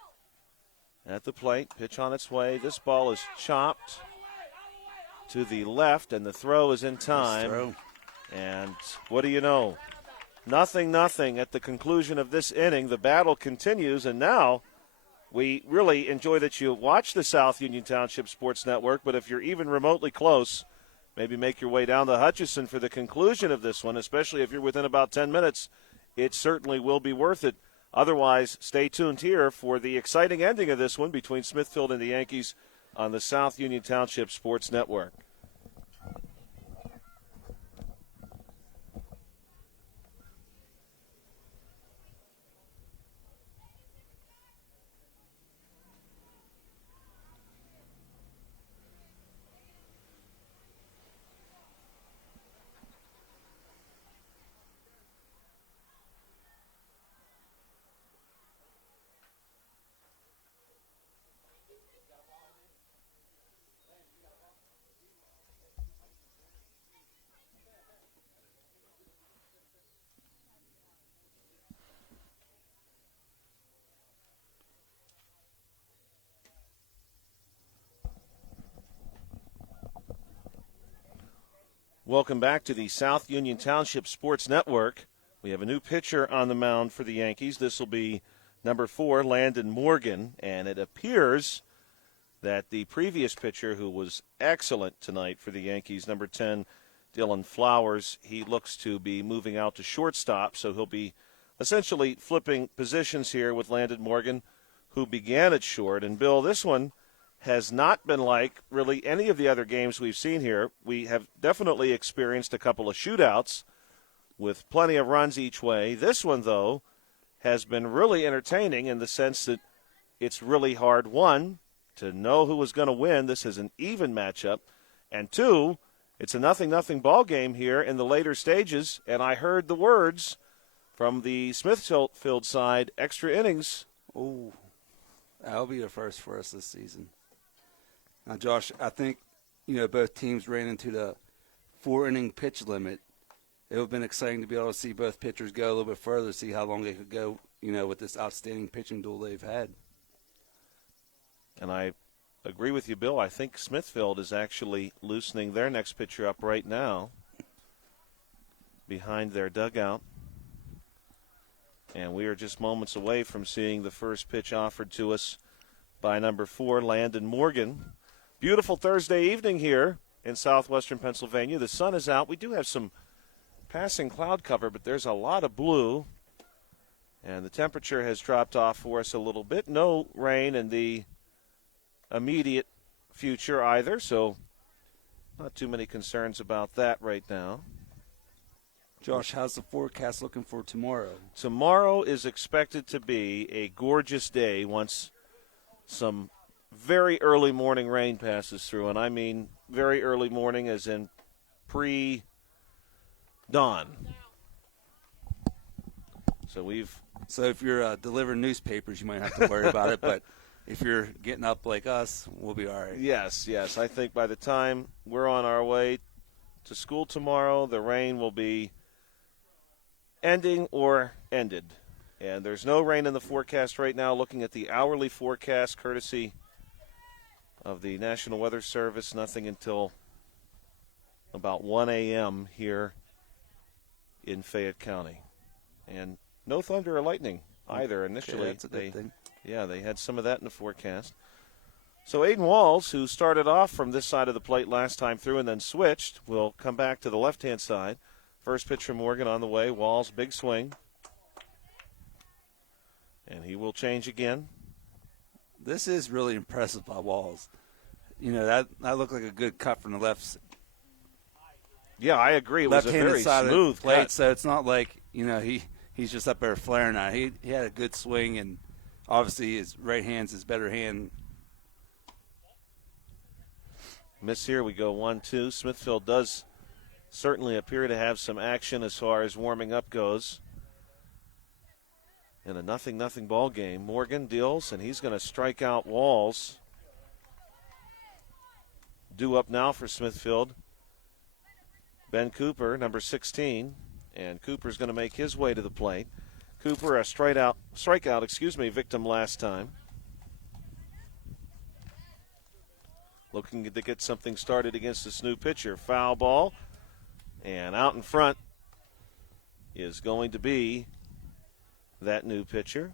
at the plate, pitch on its way. This ball is chopped to the left, and the throw is in time. And what do you know? 0-0 at the conclusion of this inning. The battle continues, and now we really enjoy that you watch the South Union Township Sports Network, but if you're even remotely close, maybe make your way down to Hutchinson for the conclusion of this one, especially if you're within about 10 minutes. It certainly will be worth it. Otherwise, stay tuned here for the exciting ending of this one between Smithfield and the Yankees on the South Union Township Sports Network. Welcome back to the South Union Township Sports Network. We have a new pitcher on the mound for the Yankees. This will be number 4, Landon Morgan, and it appears that the previous pitcher who was excellent tonight for the Yankees, number 10, Dylan Flowers, he looks to be moving out to shortstop, so he'll be essentially flipping positions here with Landon Morgan, who began at short. And, Bill, this one has not been like really any of the other games we've seen here. We have definitely experienced a couple of shootouts with plenty of runs each way. This one, though, has been really entertaining in the sense that it's really hard, 1, to know who was going to win. This is an even matchup. And 2, it's a 0-0 ball game here in the later stages. And I heard the words from the Smithfield side, extra innings. Oh, that'll be a first for us this season. Now, Josh, I think, both teams ran into the 4-inning pitch limit. It would have been exciting to be able to see both pitchers go a little bit further, see how long they could go, with this outstanding pitching duel they've had. And I agree with you, Bill. I think Smithfield is actually loosening their next pitcher up right now behind their dugout. And we are just moments away from seeing the first pitch offered to us by number 4, Landon Morgan. Beautiful Thursday evening here in southwestern Pennsylvania. The sun is out. We do have some passing cloud cover, but there's a lot of blue. And the temperature has dropped off for us a little bit. No rain in the immediate future either, so not too many concerns about that right now. Josh, how's the forecast looking for tomorrow? Tomorrow is expected to be a gorgeous day once some very early morning rain passes through, and I mean very early morning as in pre-dawn. So if you're delivering newspapers, you might have to worry about it, but if you're getting up like us, we'll be all right. Yes. I think by the time we're on our way to school tomorrow, the rain will be ending or ended. And there's no rain in the forecast right now. Looking at the hourly forecast, courtesy of the National Weather Service, nothing until about 1 a.m. here in Fayette County. And no thunder or lightning either initially. Okay, that's a good thing. Yeah, they had some of that in the forecast. So Aiden Walls, who started off from this side of the plate last time through and then switched, will come back to the left-hand side. First pitch from Morgan on the way. Walls, big swing. And he will change again. This is really impressive by Walls. That looked like a good cut from the left. Yeah, I agree. It was a very smooth plate, cut. so it's not like, he's just up there flaring out. He had a good swing, and obviously his right hand's his better hand. miss here. We go 1-2. Smithfield does certainly appear to have some action as far as warming up goes. In a 0-0 ball game, Morgan deals, and he's going to strike out Walls. Due up now for Smithfield, Ben Cooper, number 16, and Cooper's going to make his way to the plate. Cooper, a strikeout, victim last time. Looking to get something started against this new pitcher. Foul ball, and out in front is going to be that new pitcher,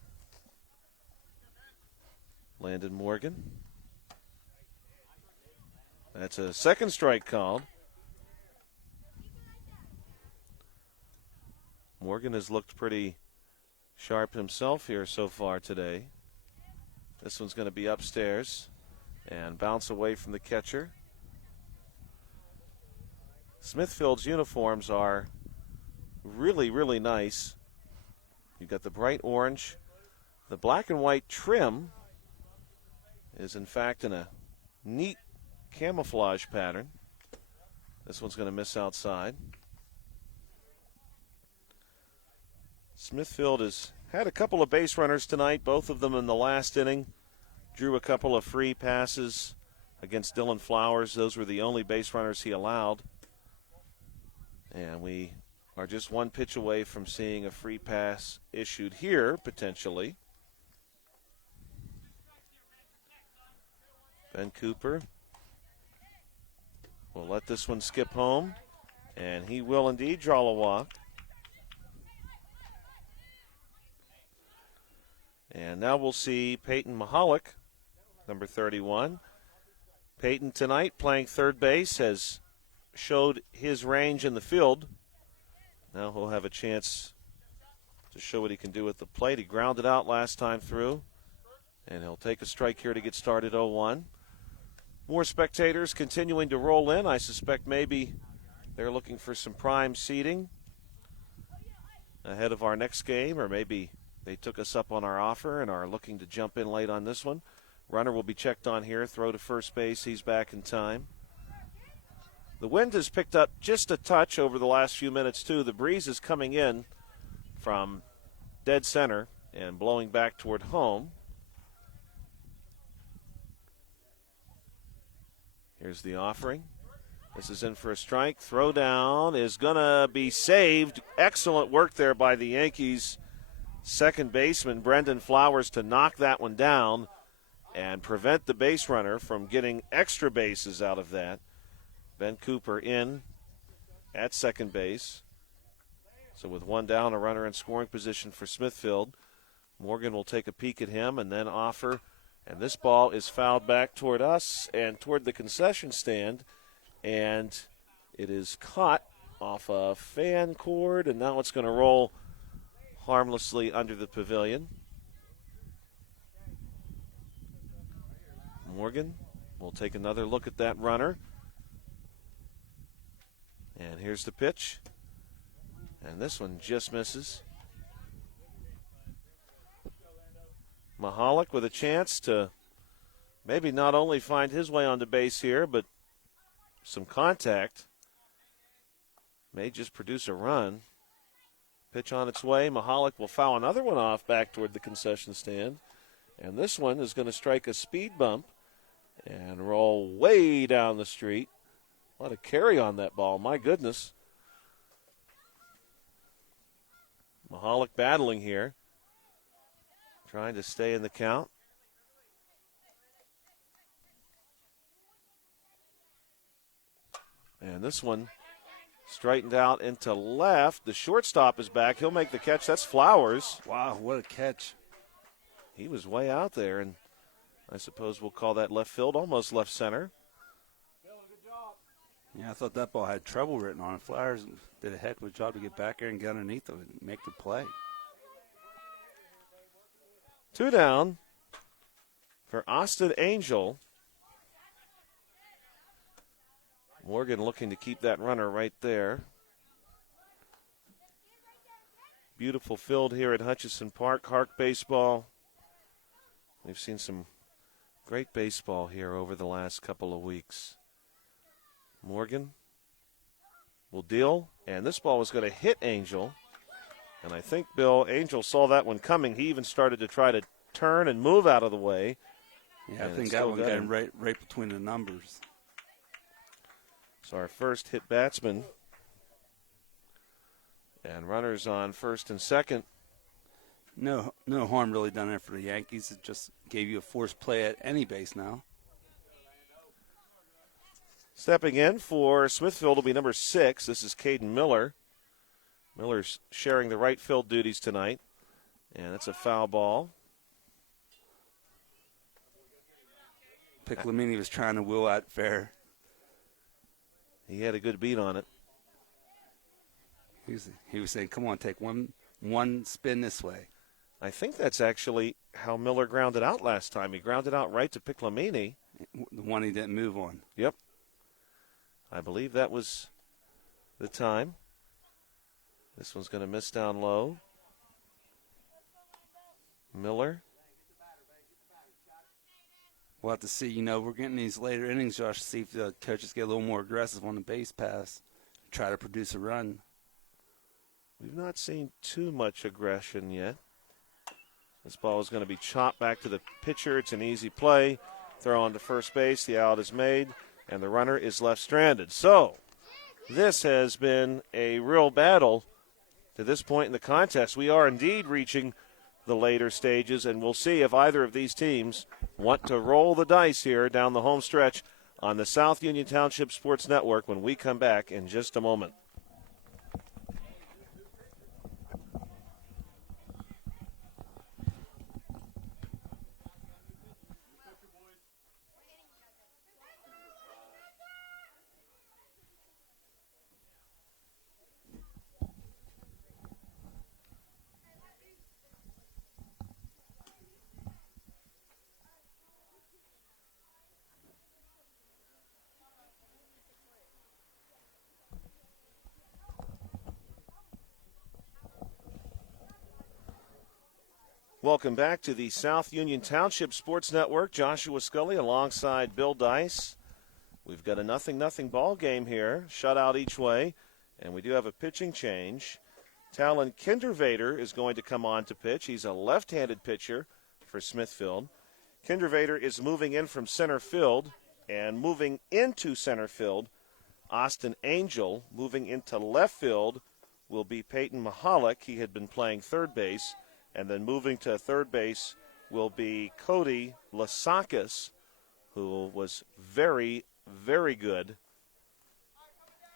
Landon Morgan. That's a second strike called. Morgan has looked pretty sharp himself here so far today. This one's going to be upstairs and bounce away from the catcher. Smithfield's uniforms are really, really nice. You've got the bright orange. The black and white trim is, in fact, in a neat camouflage pattern. This one's going to miss outside. Smithfield has had a couple of base runners tonight, both of them in the last inning. Drew a couple of free passes against Dylan Flowers. Those were the only base runners he allowed. And we are just one pitch away from seeing a free pass issued here, potentially. Ben Cooper will let this one skip home, and he will indeed draw a walk. And now we'll see Peyton Mahalik, number 31. Peyton tonight playing third base has showed his range in the field. Now he'll have a chance to show what he can do at the plate. He grounded out last time through, and he'll take a strike here to get started 0-1. More spectators continuing to roll in. I suspect maybe they're looking for some prime seating ahead of our next game, or maybe they took us up on our offer and are looking to jump in late on this one. Runner will be checked on here. Throw to first base. He's back in time. The wind has picked up just a touch over the last few minutes, too. The breeze is coming in from dead center and blowing back toward home. Here's the offering. This is in for a strike. Throw down is going to be saved. Excellent work there by the Yankees' second baseman, Brendan Flowers, to knock that one down and prevent the base runner from getting extra bases out of that. Ben Cooper in at second base. So with one down, a runner in scoring position for Smithfield. Morgan will take a peek at him and then offer. And this ball is fouled back toward us and toward the concession stand. And it is caught off a fan cord, and now it's going to roll harmlessly under the pavilion. Morgan will take another look at that runner. And here's the pitch. And this one just misses. Mahalik with a chance to maybe not only find his way onto base here, but some contact. May just produce a run. Pitch on its way. Mahalik will foul another one off back toward the concession stand. And this one is going to strike a speed bump and roll way down the street. A lot of carry on that ball, my goodness. Mahalik battling here, trying to stay in the count. And this one straightened out into left. The shortstop is back. He'll make the catch. That's Flowers. Wow, what a catch. He was way out there, and I suppose we'll call that left field, almost left center. Yeah, I thought that ball had trouble written on it. Flowers did a heck of a job to get back there and get underneath it and make the play. 2 down for Austin Angel. Morgan looking to keep that runner right there. Beautiful field here at Hutchison Park. HARC baseball. We've seen some great baseball here over the last couple of weeks. Morgan will deal, and this ball was going to hit Angel. And I think, Bill, Angel saw that one coming. He even started to try to turn and move out of the way. Yeah, I think that one got him right between the numbers. So our first hit batsman. And runners on first and second. No harm really done there for the Yankees. It just gave you a forced play at any base now. Stepping in for Smithfield will be number 6. This is Caden Miller. Miller's sharing the right field duties tonight. And it's a foul ball. Piccolomini was trying to will out fair. He had a good beat on it. He was saying, come on, take one spin this way. I think that's actually how Miller grounded out last time. He grounded out right to Piccolomini. The one he didn't move on. Yep. I believe that was the time. This one's going to miss down low. Miller. We'll have to see. We're getting these later innings, Josh, to see if the coaches get a little more aggressive on the base pass, try to produce a run. We've not seen too much aggression yet. This ball is going to be chopped back to the pitcher. It's an easy play. Throw on to first base. The out is made, and the runner is left stranded. So this has been a real battle to this point in the contest. We are indeed reaching the later stages, and we'll see if either of these teams want to roll the dice here down the home stretch on the South Union Township Sports Network when we come back in just a moment. Welcome back to the South Union Township Sports Network. Joshua Scully alongside Bill Dice. We've got a 0-0 ball game here, shutout each way, and we do have a pitching change. Talon Kindervader is going to come on to pitch. He's a left-handed pitcher for Smithfield. Kindervader is moving in from center field, and moving into center field, Austin Angel. Moving into left field will be Peyton Mahalik. He had been playing third base. And then moving to third base will be Cody Lasakis, who was very, very good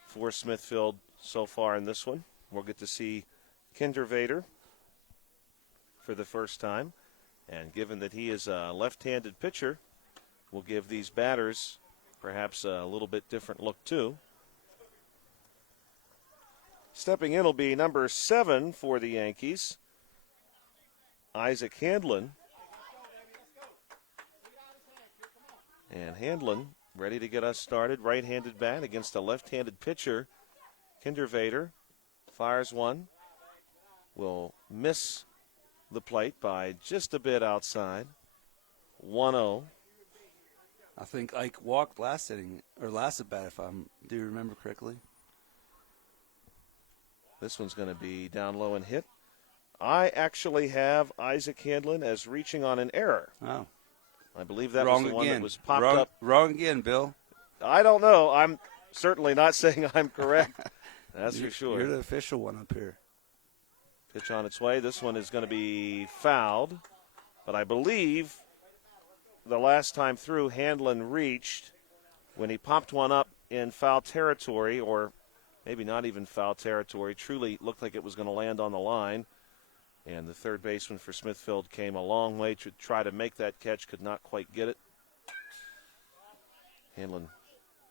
for Smithfield so far in this one. We'll get to see Kindervader for the first time. And given that he is a left-handed pitcher, we'll give these batters perhaps a little bit different look too. Stepping in will be number 7 for the Yankees, Isaac Handlin. And Handlin ready to get us started. Right-handed bat against a left-handed pitcher. Kindervader fires one. Will miss the plate by just a bit outside. 1-0. I think Ike walked last inning, or last at bat, if do you remember correctly? This one's going to be down low and hit. I actually have Isaac Handlin as reaching on an error. Oh. I believe that Wrong was the one again. that was popped up. Wrong again, Bill. I don't know. I'm certainly not saying I'm correct. That's for sure. You're the official one up here. Pitch on its way. This one is going to be fouled. But I believe the last time through, Handlin reached when he popped one up in foul territory, or maybe not even foul territory. Truly looked like it was going to land on the line. And the third baseman for Smithfield came a long way to try to make that catch, could not quite get it. Handlin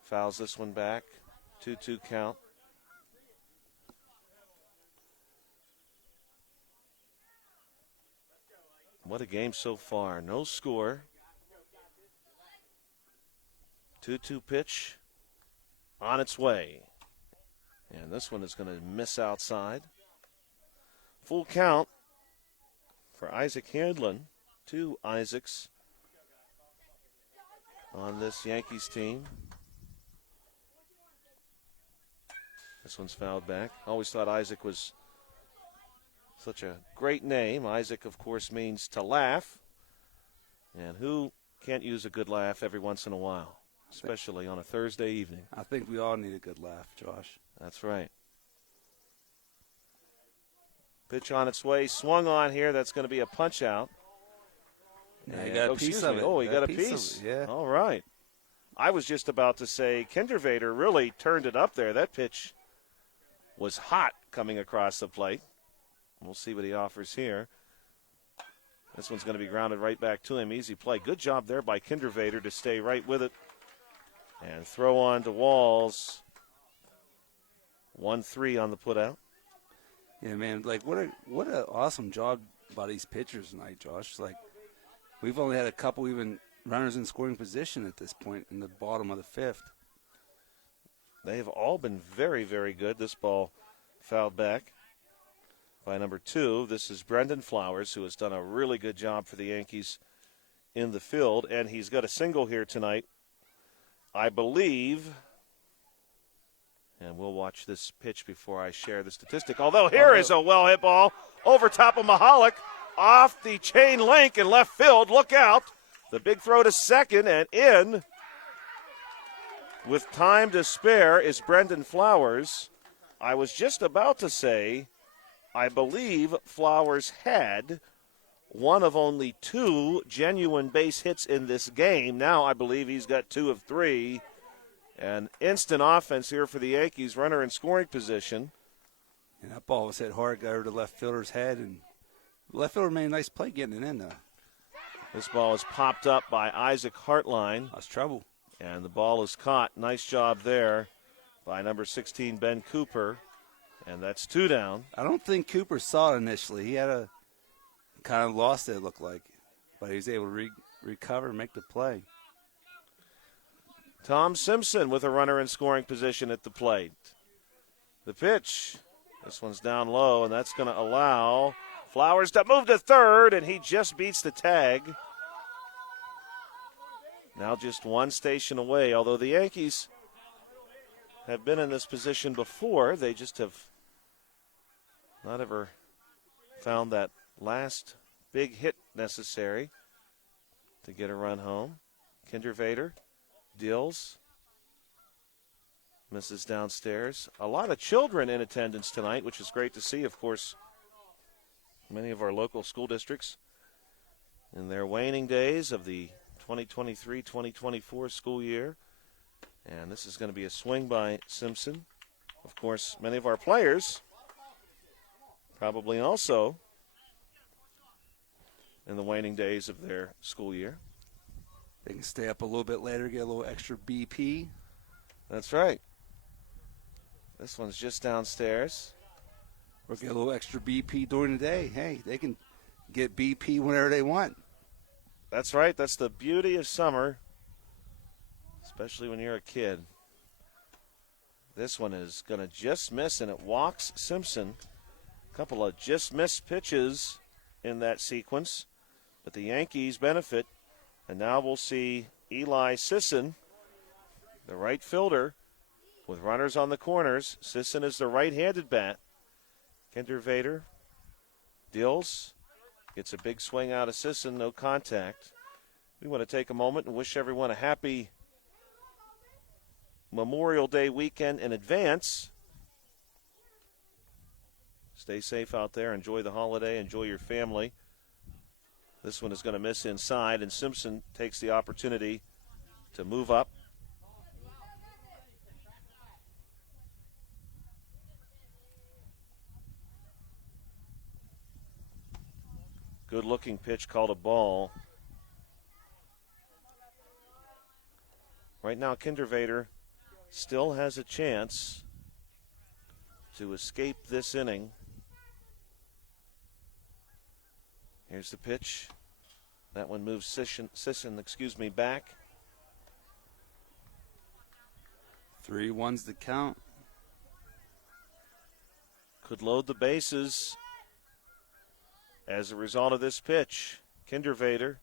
fouls this one back. 2-2 count. What a game so far. No score. 2-2 pitch on its way. And this one is going to miss outside. Full count for Isaac Handlin. 2 Isaacs on this Yankees team. This one's fouled back. Always thought Isaac was such a great name. Isaac, of course, means to laugh. And who can't use a good laugh every once in a while, especially on a Thursday evening? I think we all need a good laugh, Josh. That's right. Pitch on its way. Swung on here. That's going to be a punch out. Yeah, you got a piece of it. Oh, he got a piece. Yeah. All right. I was just about to say Kindervader really turned it up there. That pitch was hot coming across the plate. We'll see what he offers here. This one's going to be grounded right back to him. Easy play. Good job there by Kindervader to stay right with it and throw on to Walls. 1-3 on the putout. Yeah, man. Like, what a awesome job by these pitchers tonight, Josh. Like, we've only had a couple even runners in scoring position at this point in the bottom of the fifth. They have all been very, very good. This ball fouled back by number 2. This is Brendan Flowers, who has done a really good job for the Yankees in the field, and he's got a single here tonight, I believe. And we'll watch this pitch before I share the statistic. Although here is a well-hit ball over top of Mahalik, off the chain link in left field. Look out. The big throw to second, and in with time to spare is Brendan Flowers. I was just about to say, I believe Flowers had one of only 2 genuine base hits in this game. Now I believe he's got 2 of 3. And instant offense here for the Yankees, runner in scoring position. And that ball was hit hard, got over the left fielder's head, and the left fielder made a nice play getting it in, though. This ball is popped up by Isaac Hartline. That's trouble. And the ball is caught. Nice job there by number 16, Ben Cooper. And that's 2 down. I don't think Cooper saw it initially. He had a kind of lost it, it looked like. But he was able to recover and make the play. Tom Simpson with a runner in scoring position at the plate. The pitch. This one's down low, and that's going to allow Flowers to move to third, and he just beats the tag. Now just one station away, although the Yankees have been in this position before. They just have not ever found that last big hit necessary to get a run home. Kindervader deals. Misses downstairs. A lot of children in attendance tonight, which is great to see. Of course, many of our local school districts in their waning days of the 2023-2024 school year. And this is going to be a swing by Simpson. Of course, many of our players probably also in the waning days of their school year. They can stay up a little bit later, get a little extra BP. That's right. This one's just downstairs. Or get a little extra BP during the day. Hey, they can get BP whenever they want. That's right. That's the beauty of summer, especially when you're a kid. This one is going to just miss, and it walks Simpson. A couple of just missed pitches in that sequence, but the Yankees benefit. And now we'll see Eli Sisson, the right fielder, with runners on the corners. Sisson is the right-handed bat. Kindervader deals, gets a big swing out of Sisson, no contact. We want to take a moment and wish everyone a happy Memorial Day weekend in advance. Stay safe out there. Enjoy the holiday. Enjoy your family. This one is going to miss inside, and Simpson takes the opportunity to move up. Good-looking pitch, called a ball. Right now, Kindervader still has a chance to escape this inning. Here's the pitch. That one moves Sisson, back. 3-1's the count. Could load the bases as a result of this pitch. Kindervader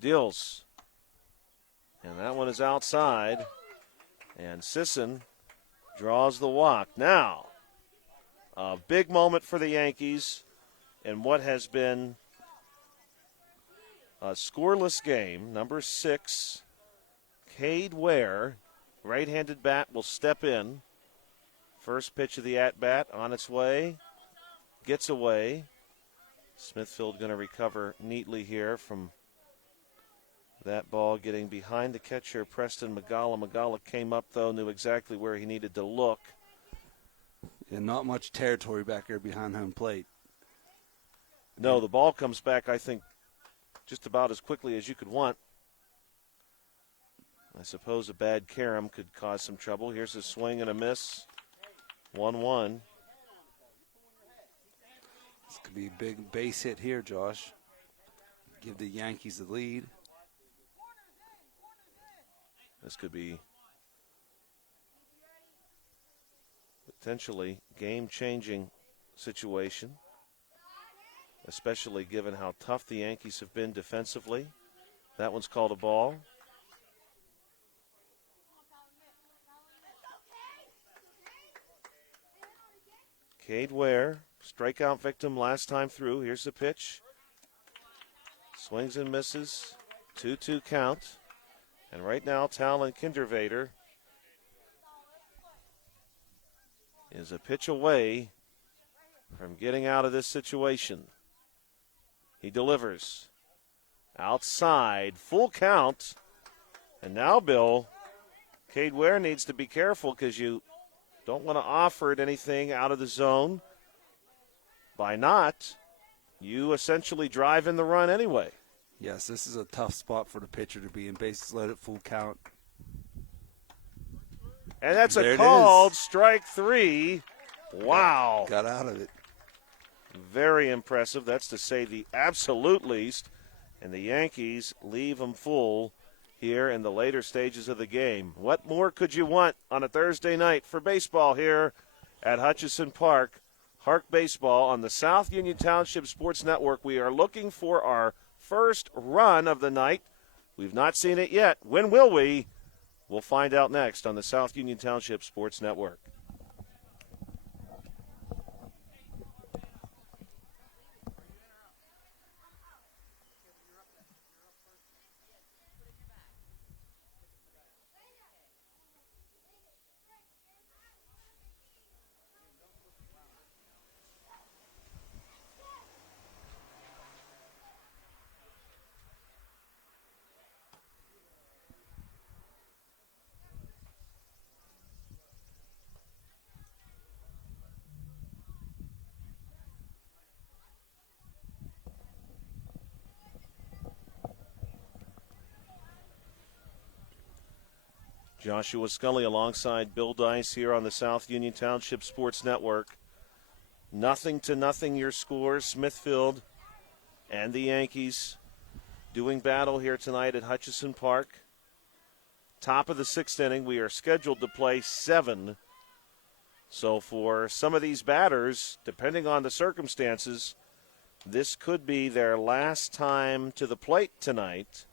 deals. And that one is outside. And Sisson draws the walk. Now, a big moment for the Yankees in what has been a scoreless game. Number 6, Cade Ware, right-handed bat, will step in. First pitch of the at-bat on its way. Gets away. Smithfield going to recover neatly here from that ball getting behind the catcher, Preston Magala. Magala came up, though, knew exactly where he needed to look. And not much territory back there behind home plate. No, the ball comes back, I think, just about as quickly as you could want. I suppose a bad carom could cause some trouble. Here's a swing and a miss. 1-1. This could be a big base hit here, Josh. Give the Yankees the lead. This could be potentially game-changing situation, especially given how tough the Yankees have been defensively. That one's called a ball. Cade Ware, strikeout victim last time through. Here's the pitch. Swings and misses. 2-2 count. And right now, Talon Kindervader is a pitch away from getting out of this situation. He delivers. Outside, full count. And now, Bill, Cade Ware needs to be careful because you don't want to offer it anything out of the zone. By not, you essentially drive in the run anyway. Yes, this is a tough spot for the pitcher to be in. Bases loaded, full count. And that's a called strike 3. Wow. Got out of it. Very impressive. That's to say the absolute least. And the Yankees leave them full here in the later stages of the game. What more could you want on a Thursday night for baseball here at Hutchison Park? HARC Baseball on the South Union Township Sports Network. We are looking for our first run of the night. We've not seen it yet. When will we? We'll find out next on the South Union Township Sports Network. Joshua Scully alongside Bill Dice here on the South Union Township Sports Network. 0-0 your scores. Smithfield and the Yankees doing battle here tonight at Hutchison Park. Top of the 6th inning. We are scheduled to play 7. So for some of these batters, depending on the circumstances, this could be their last time to the plate tonight.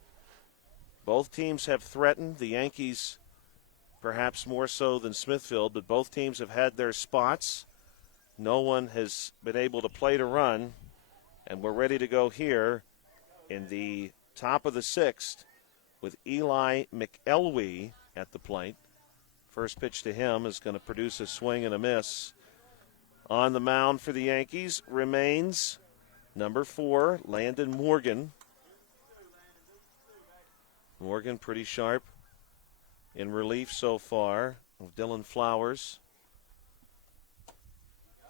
Both teams have threatened. The Yankees perhaps more so than Smithfield, but both teams have had their spots. No one has been able to play to run, and we're ready to go here in the top of the 6th with Eli McElwee at the plate. First pitch to him is going to produce a swing and a miss. On the mound for the Yankees remains number 4, Landon Morgan. Morgan pretty sharp in relief so far of Dylan Flowers.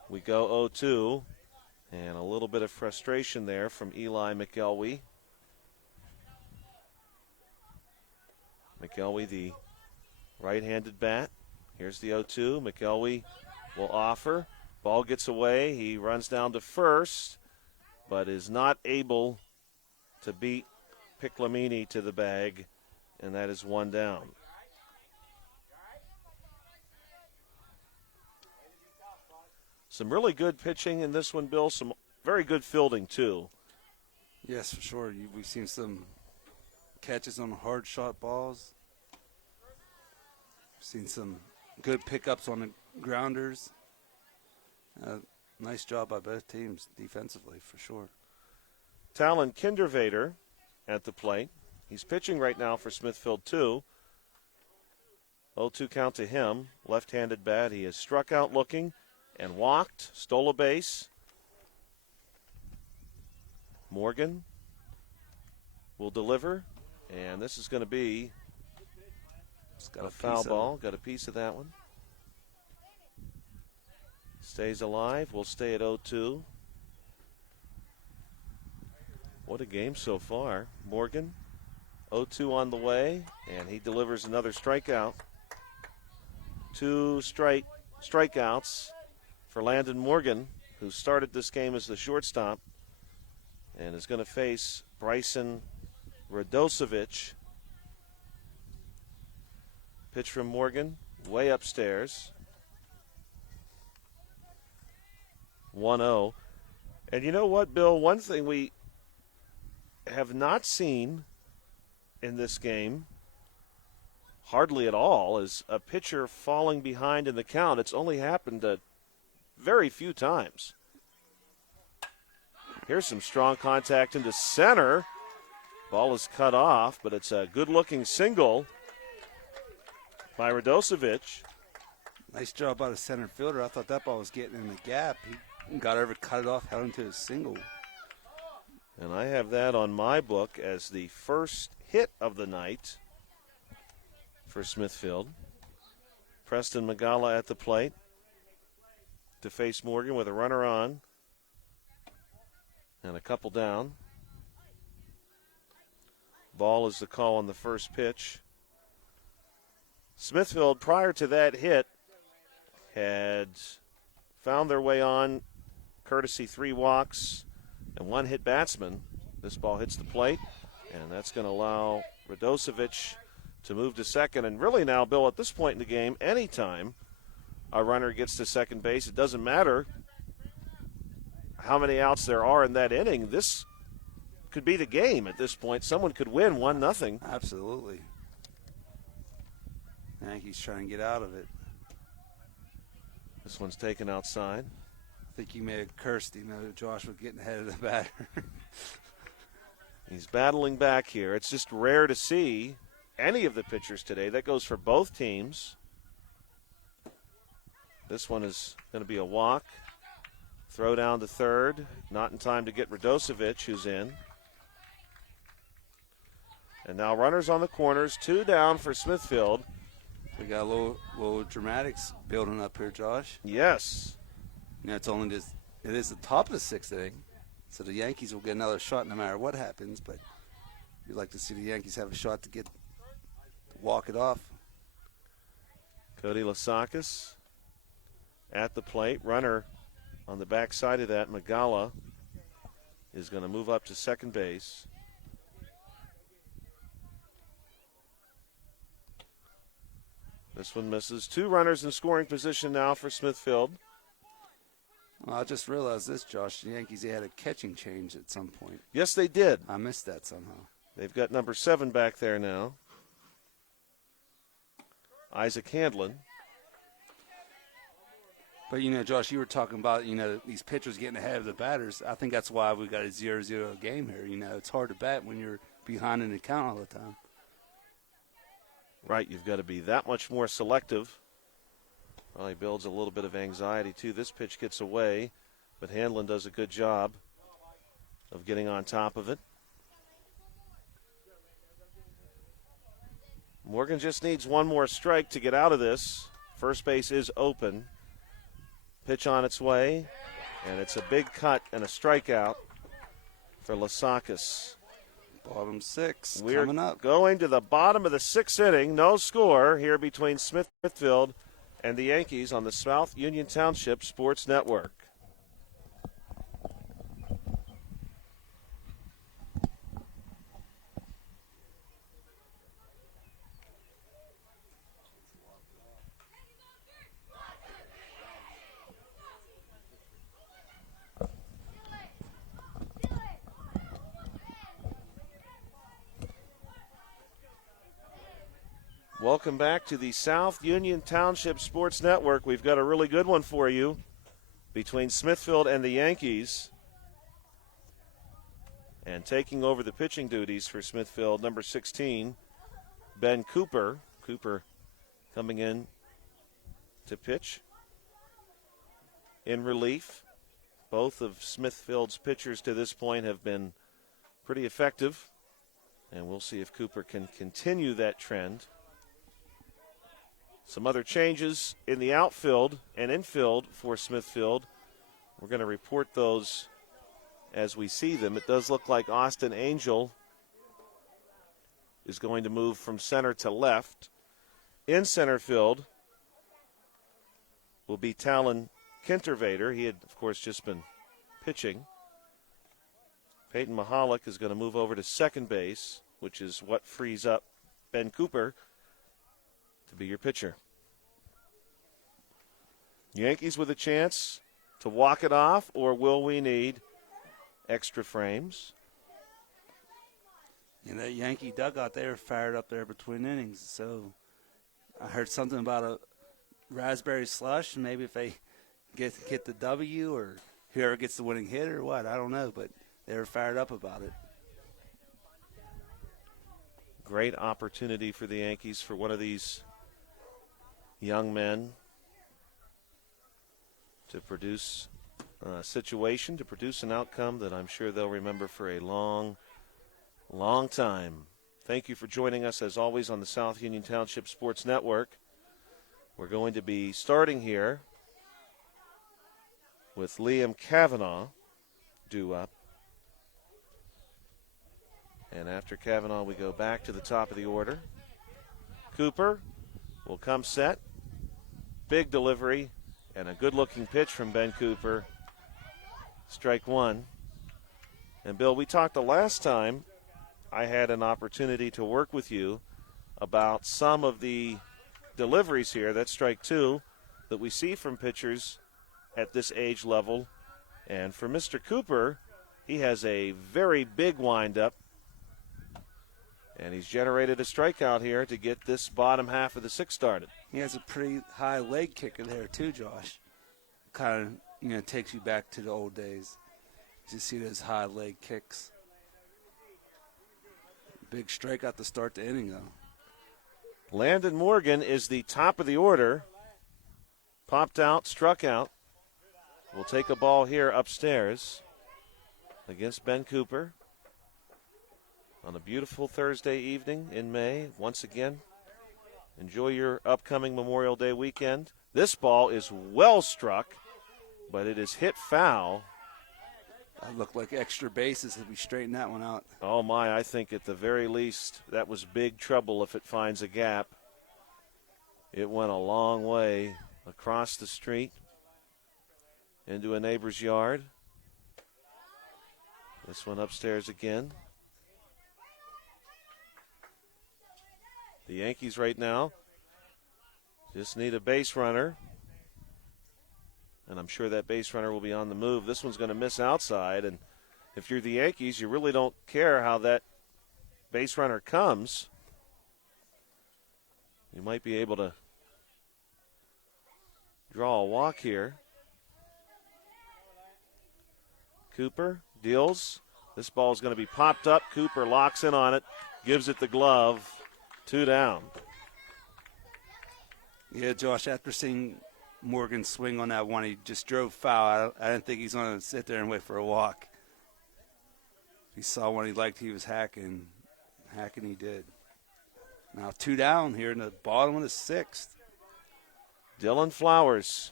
We go 0-2, and a little bit of frustration there from Eli McElwee. McElwee, the right-handed bat. Here's the 0-2. McElwee will offer. Ball gets away. He runs down to first, but is not able to beat Piclamini to the bag, and that is one down. Some really good pitching in this one, Bill. Some very good fielding, too. Yes, for sure. We've seen some catches on hard shot balls. We've seen some Good pickups on the grounders. Nice job by both teams defensively, for sure. Talon Kindervader at the plate. He's pitching right now for Smithfield 2. 0-2 count to him. Left-handed bat. He has struck out looking and walked, stole a base. Morgan will deliver, and this is going to be a foul ball. Got a piece of that one. Stays alive. Will stay at 0-2. What a game so far. Morgan, 0-2 on the way, and he delivers another strikeout. 2 strikeouts for Landon Morgan, who started this game as the shortstop and is going to face Bryson Radosevic. Pitch from Morgan, way upstairs. 1-0. And you know what, Bill? One thing we have not seen in this game hardly at all is a pitcher falling behind in the count. It's only happened very few times. Here's some strong contact into center. Ball is cut off, but it's a good-looking single by Radosevic. Nice job by the center fielder. I thought that ball was getting in the gap. He got over, cut it off, held into a single. And I have that on my book as the first hit of the night for Smithfield. Preston Magala at the plate to face Morgan with a runner on and a couple down. Ball is the call on the first pitch. Smithfield, prior to that hit, had found their way on courtesy 3 walks and 1 hit batsman. This ball hits the plate, and that's going to allow Radosevic to move to second. And really now, Bill, at this point in the game, anytime a runner gets to second base, it doesn't matter how many outs there are in that inning. This could be the game at this point. Someone could win 1-0. Absolutely. Yankees trying to get out of it. This one's taken outside. I think you may have cursed, Josh was getting ahead of the batter. He's battling back here. It's just rare to see any of the pitchers today. That goes for both teams. This one is going to be a walk. Throw down to third. Not in time to get Radosevic, who's in. And now runners on the corners. 2 down for Smithfield. We got a little dramatics building up here, Josh. Yes. It's only just, it is the top of the 6th inning, so the Yankees will get another shot no matter what happens, but you'd like to see the Yankees have a shot to walk it off. Cody Lasakis at the plate. Runner on the backside of that, Magala, is going to move up to second base. This one misses. 2 runners in scoring position now for Smithfield. Well, I just realized this, Josh. The Yankees, they had a catching change at some point. Yes, they did. I missed that somehow. They've got number 7 back there now. Isaac Handlin. But, Josh, you were talking about, these pitchers getting ahead of the batters. I think that's why we got a 0-0 game here. It's hard to bat when you're behind in the count all the time. Right, you've got to be that much more selective. Probably builds a little bit of anxiety, too. This pitch gets away, but Handlin does a good job of getting on top of it. Morgan just needs one more strike to get out of this. First base is open. Pitch on its way, and it's a big cut and a strikeout for Lasakis. Bottom 6 We're coming up. Going to the bottom of the 6th inning. No score here between Smithfield and the Yankees on the South Union Township Sports Network. Welcome back to the South Union Township Sports Network. We've got a really good one for you between Smithfield and the Yankees. And taking over the pitching duties for Smithfield, number 16, Ben Cooper. Cooper coming in to pitch in relief. Both of Smithfield's pitchers to this point have been pretty effective, and we'll see if Cooper can continue that trend. Some other changes in the outfield and infield for Smithfield. We're going to report those as we see them. It does look like Austin Angel is going to move from center to left. In center field will be Talon Kintervader. He had, of course, just been pitching. Peyton Mahalik is going to move over to second base, which is what frees up Ben Cooper to be your pitcher. Yankees with a chance to walk it off, or will we need extra frames? And that Yankee dugout, they were fired up there between innings. So I heard something about a raspberry slush, and maybe if they get the W or whoever gets the winning hit or what, I don't know, but they were fired up about it. Great opportunity for the Yankees for one of these young men to produce a situation, to produce an outcome that I'm sure they'll remember for a long, long time. Thank you for joining us, as always, on the South Union Township Sports Network. We're going to be starting here with Liam Cavanaugh due up. And after Cavanaugh, we go back to the top of the order. Cooper will come set. Big delivery and a good-looking pitch from Ben Cooper. Strike one. And, Bill, we talked the last time I had an opportunity to work with you about some of the deliveries here, that's strike two, that we see from pitchers at this age level. And for Mr. Cooper, he has a very big windup, and he's generated a strikeout here to get this bottom half of the sixth started. He has a pretty high leg kicker there too, Josh. Kind of, takes you back to the old days. You see those high leg kicks. Big strikeout to start the inning, though. Landon Morgan is the top of the order. Popped out, struck out. We'll take a ball here upstairs against Ben Cooper on a beautiful Thursday evening in May. Once again, enjoy your upcoming Memorial Day weekend. This ball is well struck, but it is hit foul. That looked like extra bases if we straighten that one out. Oh, my, I think at the very least that was big trouble if it finds a gap. It went a long way across the street into a neighbor's yard. This one upstairs again. The Yankees right now just need a base runner. And I'm sure that base runner will be on the move. This one's going to miss outside. And if you're the Yankees, you really don't care how that base runner comes. You might be able to draw a walk here. Cooper deals. This ball is going to be popped up. Cooper locks in on it, gives it the glove. 2 down. Yeah, Josh, after seeing Morgan swing on that one, he just drove foul. I didn't think he's going to sit there and wait for a walk. He saw one he liked, he was hacking. Hacking he did. Now 2 down here in the bottom of the sixth. Dylan Flowers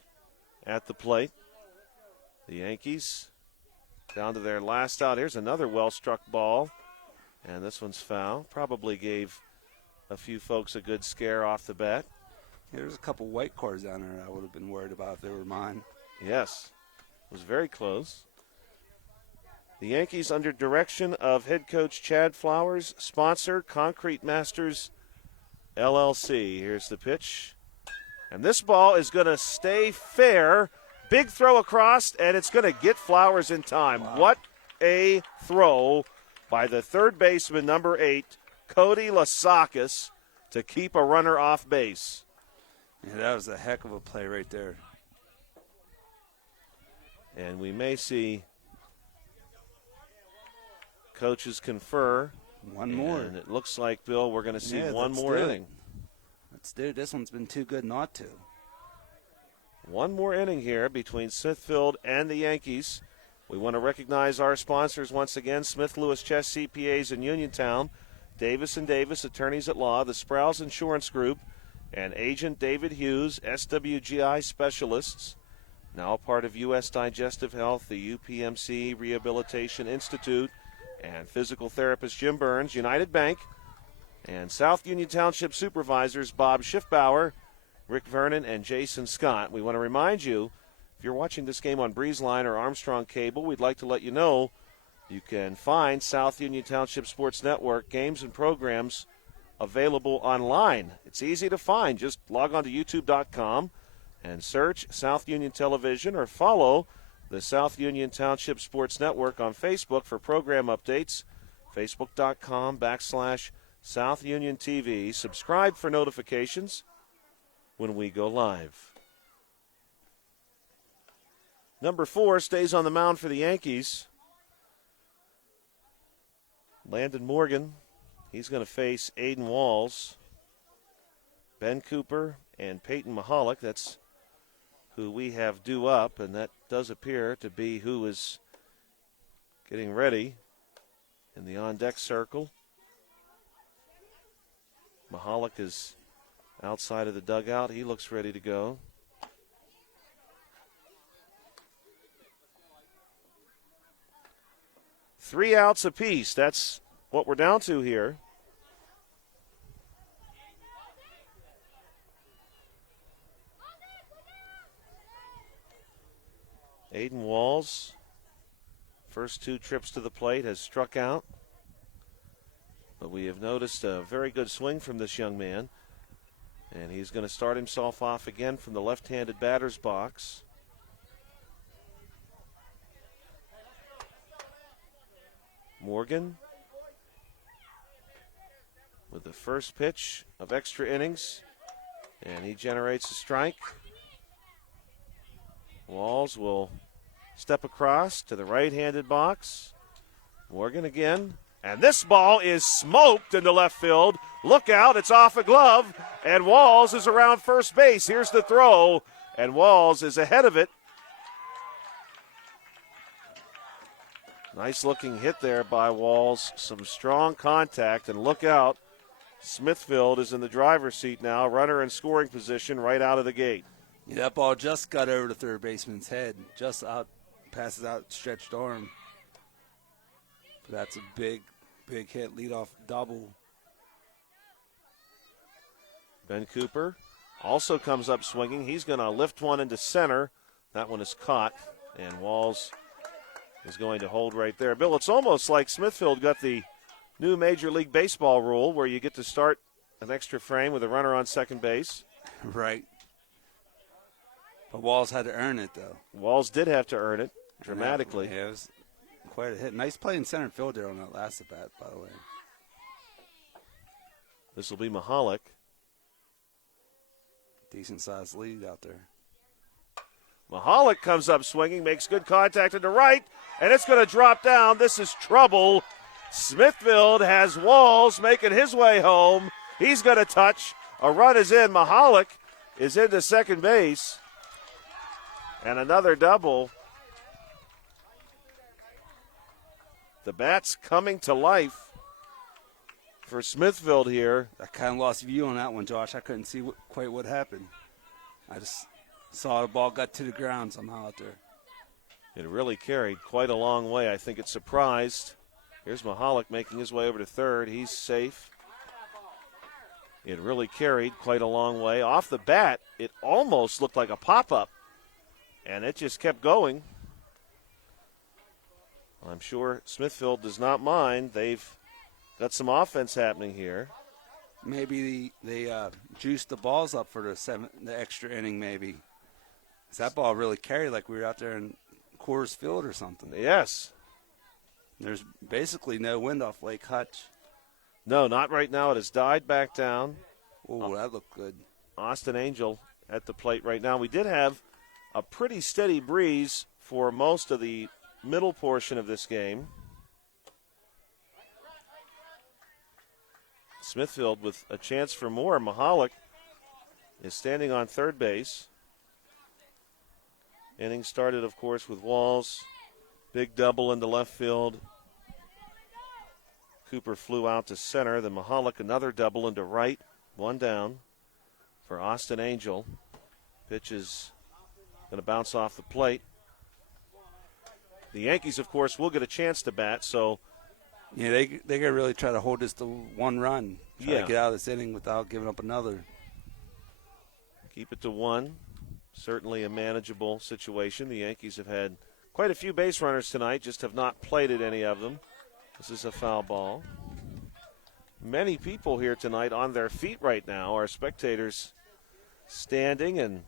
at the plate. The Yankees down to their last out. Here's another well-struck ball. And this one's foul. Probably gave a few folks a good scare off the bat. Yeah, there's a couple white cards down there I would have been worried about if they were mine. Yes, it was very close. The Yankees, under direction of head coach Chad Flowers, sponsor Concrete Masters LLC. Here's the pitch. And this ball is going to stay fair. Big throw across, and it's going to get Flowers in time. Wow. What a throw by the third baseman, number 8, Cody Lasakis, to keep a runner off base. Yeah, that was a heck of a play right there. And we may see coaches confer. One more. And it looks like, Bill, we're going to see Yeah, one let's more do it. inning. Let's do it. This one's been too good not to. One more inning here between Smithfield and the Yankees. We want to recognize our sponsors once again, Smith Lewis Chess CPAs in Uniontown, Davis & Davis Attorneys at Law, the Sprouse Insurance Group, and Agent David Hughes, SWGI Specialists, now part of U.S. Digestive Health, the UPMC Rehabilitation Institute, and physical therapist Jim Burns, United Bank, and South Union Township Supervisors Bob Schiffbauer, Rick Vernon, and Jason Scott. We want to remind you, if you're watching this game on BreezeLine or Armstrong Cable, we'd like to let you know you can find South Union Township Sports Network games and programs available online. It's easy to find. Just log on to youtube.com and search South Union Television or follow the South Union Township Sports Network on Facebook for program updates, facebook.com/South Union TV. Subscribe for notifications when we go live. Number 4 stays on the mound for the Yankees. Landon Morgan, he's going to face Aiden Walls. Ben Cooper and Peyton Mahalik, that's who we have due up, and that does appear to be who is getting ready in the on-deck circle. Mahalik is outside of the dugout. He looks ready to go. Three outs apiece. That's what we're down to here. Aiden Walls, first 2 trips to the plate, has struck out. But we have noticed a very good swing from this young man. And he's going to start himself off again from the left-handed batter's box. Morgan with the first pitch of extra innings. And he generates a strike. Walls will step across to the right-handed box. Morgan again. And this ball is smoked into left field. Look out, it's off a glove. And Walls is around first base. Here's the throw. And Walls is ahead of it. Nice looking hit there by Walls. Some strong contact. And look out. Smithfield is in the driver's seat now. Runner in scoring position right out of the gate. Yeah, that ball just got over the third baseman's head. Just out, passes out stretched arm. But that's a big hit, leadoff double. Ben Cooper also comes up swinging. He's going to lift one into center. That one is caught, and Walls is going to hold right there. Bill, it's almost like Smithfield got the new Major League Baseball rule where you get to start an extra frame with a runner on second base. Right. But Walls had to earn it, though. Walls did have to earn it dramatically. Yeah, it was quite a hit. Nice play in center field there on that last at bat, by the way. This will be Mahalik. Decent-sized lead out there. Mahalik comes up swinging, makes good contact to the right, and it's going to drop down. This is trouble. Smithfield has Walls making his way home. He's going to touch. A run is in. Mahalik is into second base. And another double. The bat's coming to life for Smithfield here. I kind of lost view on that one, Josh. I couldn't see quite what happened. I just saw the ball got to the ground somehow out there. It really carried quite a long way. I think it surprised. Here's Mahalik making his way over to third. He's safe. It really carried quite a long way. Off the bat, it almost looked like a pop-up, and it just kept going. I'm sure Smithfield does not mind. They've got some offense happening here. Maybe they juiced the balls up for the extra inning, maybe. 'Cause that ball really carried like we were out there in Coors Field or something. Yes. There's basically no wind off Lake Hutch. No, not right now. It has died back down. Oh, that looked good. Austin Angel at the plate right now. We did have a pretty steady breeze for most of the middle portion of this game. Smithfield with a chance for more. Mahalik is standing on third base. Inning started, of course, with Walls. Big double into left field. Cooper flew out to center. Then Mahalik, another double into right. One down for Austin Angel. Pitch is going to bounce off the plate. The Yankees, of course, will get a chance to bat, so. Yeah, they got to really try to hold this to one run. Try to get out of this inning without giving up another. Keep it to one. Certainly a manageable situation. The Yankees have had quite a few base runners tonight, just have not plated any of them. This is a foul ball. Many people here tonight on their feet right now. Our spectators standing and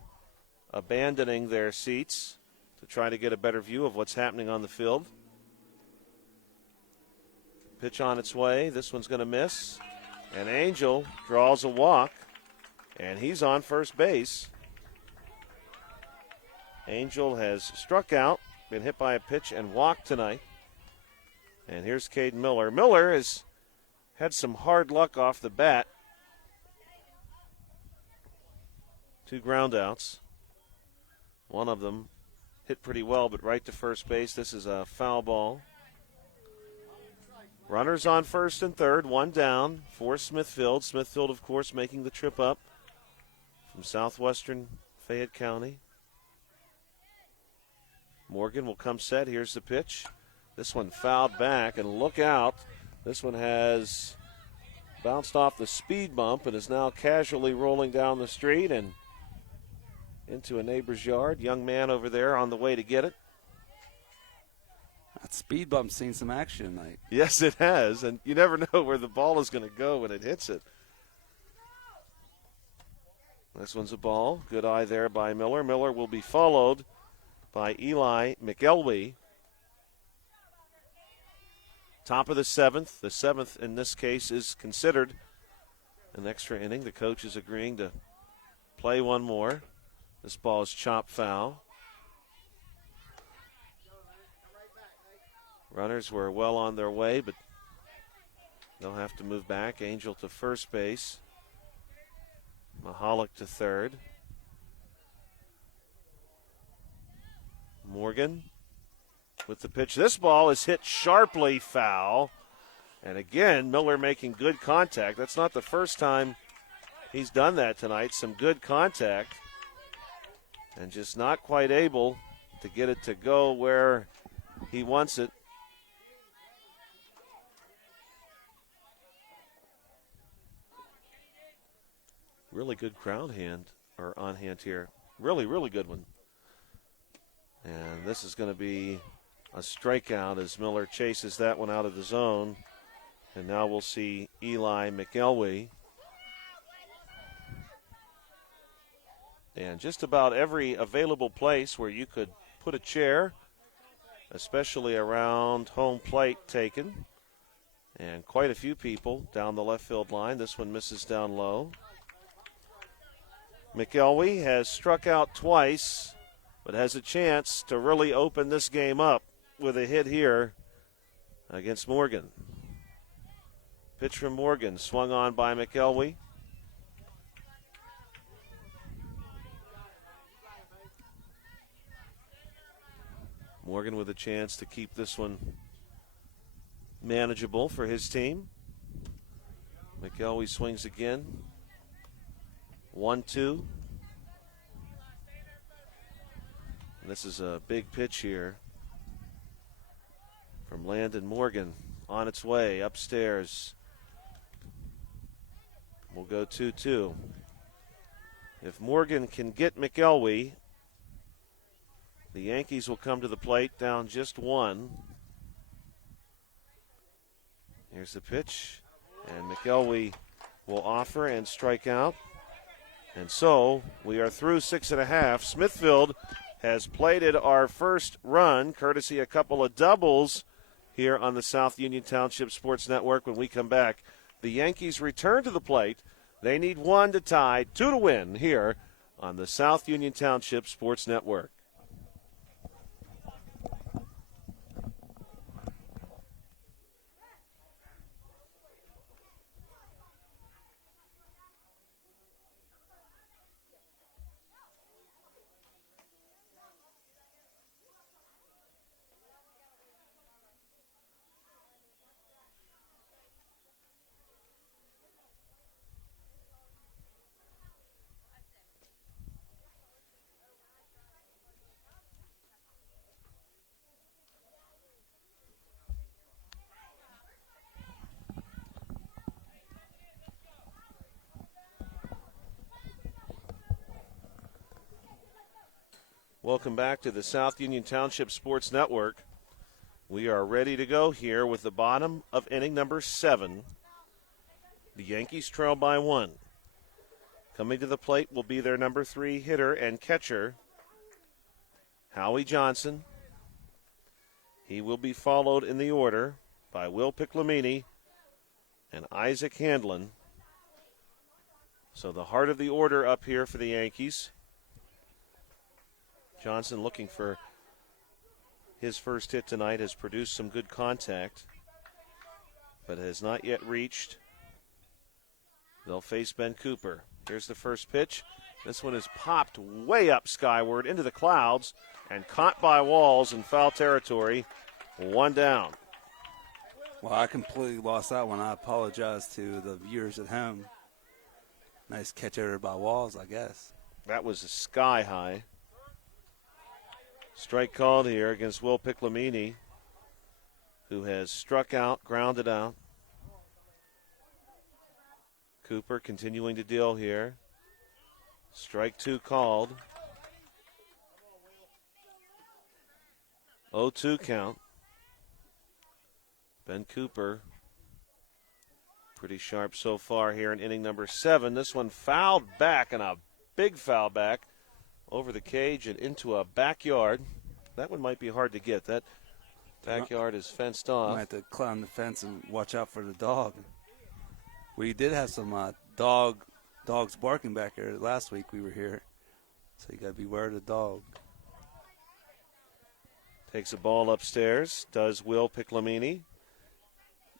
abandoning their seats to try to get a better view of what's happening on the field. Pitch on its way. This one's going to miss. And Angel draws a walk, and he's on first base. Angel has struck out, been hit by a pitch, and walked tonight. And here's Caden Miller. Miller has had some hard luck off the bat. 2 ground outs. One of them hit pretty well, but right to first base. This is a foul ball. Runners on first and third, one down for Smithfield. Smithfield, of course, making the trip up from southwestern Fayette County. Morgan will come set. Here's the pitch. This one fouled back, and look out. This one has bounced off the speed bump and is now casually rolling down the street and into a neighbor's yard. Young man over there on the way to get it. That speed bump's seen some action tonight. Yes, it has, and you never know where the ball is going to go when it hits it. This one's a ball. Good eye there by Miller. Miller will be followed by Eli McElwee. Top of the seventh. The seventh in this case is considered an extra inning. The coach is agreeing to play one more. This ball is chopped foul. Runners were well on their way, but they'll have to move back. Angel to first base. Mahalik to third. Morgan with the pitch. This ball is hit sharply foul. And again, Miller making good contact. That's not the first time he's done that tonight. Some good contact. And just not quite able to get it to go where he wants it. Really good crowd hand, or on hand here. Really, really good one. And this is going to be a strikeout as Miller chases that one out of the zone. And now we'll see Eli McElwee. And just about every available place where you could put a chair, especially around home plate, taken. And quite a few people down the left field line. This one misses down low. McElwee has struck out twice, but has a chance to really open this game up with a hit here against Morgan. Pitch from Morgan, swung on by McElwee. Morgan with a chance to keep this one manageable for his team. McElwee swings again. 1-2. This is a big pitch here from Landon Morgan. On its way upstairs. We'll go 2-2. If Morgan can get McElwee, the Yankees will come to the plate down just one. Here's the pitch. And McElwee will offer and strike out. And so we are through 6.5. Smithfield has plated our first run, courtesy a couple of doubles here on the South Union Township Sports Network. When we come back, the Yankees return to the plate They need 1 to tie, 2 to win here on the South Union Township Sports Network. Welcome back to the South Union Township Sports Network. We are ready to go here with the bottom of inning number 7. The Yankees trail by 1. Coming to the plate will be their number 3 hitter and catcher, Howie Johnson. He will be followed in the order by Will Piclamini and Isaac Handlin. So the heart of the order up here for the Yankees. Johnson looking for his first hit tonight, has produced some good contact, but has not yet reached. They'll face Ben Cooper. Here's the first pitch. This one is popped way up skyward into the clouds and caught by Walls in foul territory. 1 down. Well, I completely lost that one. I apologize to the viewers at home. Nice catch over by Walls, I guess. That was a sky high. Strike called here against Will Piclamini, who has struck out, grounded out. Cooper continuing to deal here. Strike 2 called. 0-2 count. Ben Cooper, pretty sharp so far here in inning number 7. This one fouled back, and a big foul back over the cage and into a backyard. That one might be hard to get. That backyard is fenced off. Might have to climb the fence and watch out for the dog. We did have some dogs barking back there last week we were here. So you got to beware of the dog. Takes a ball upstairs, does Will Piclamini.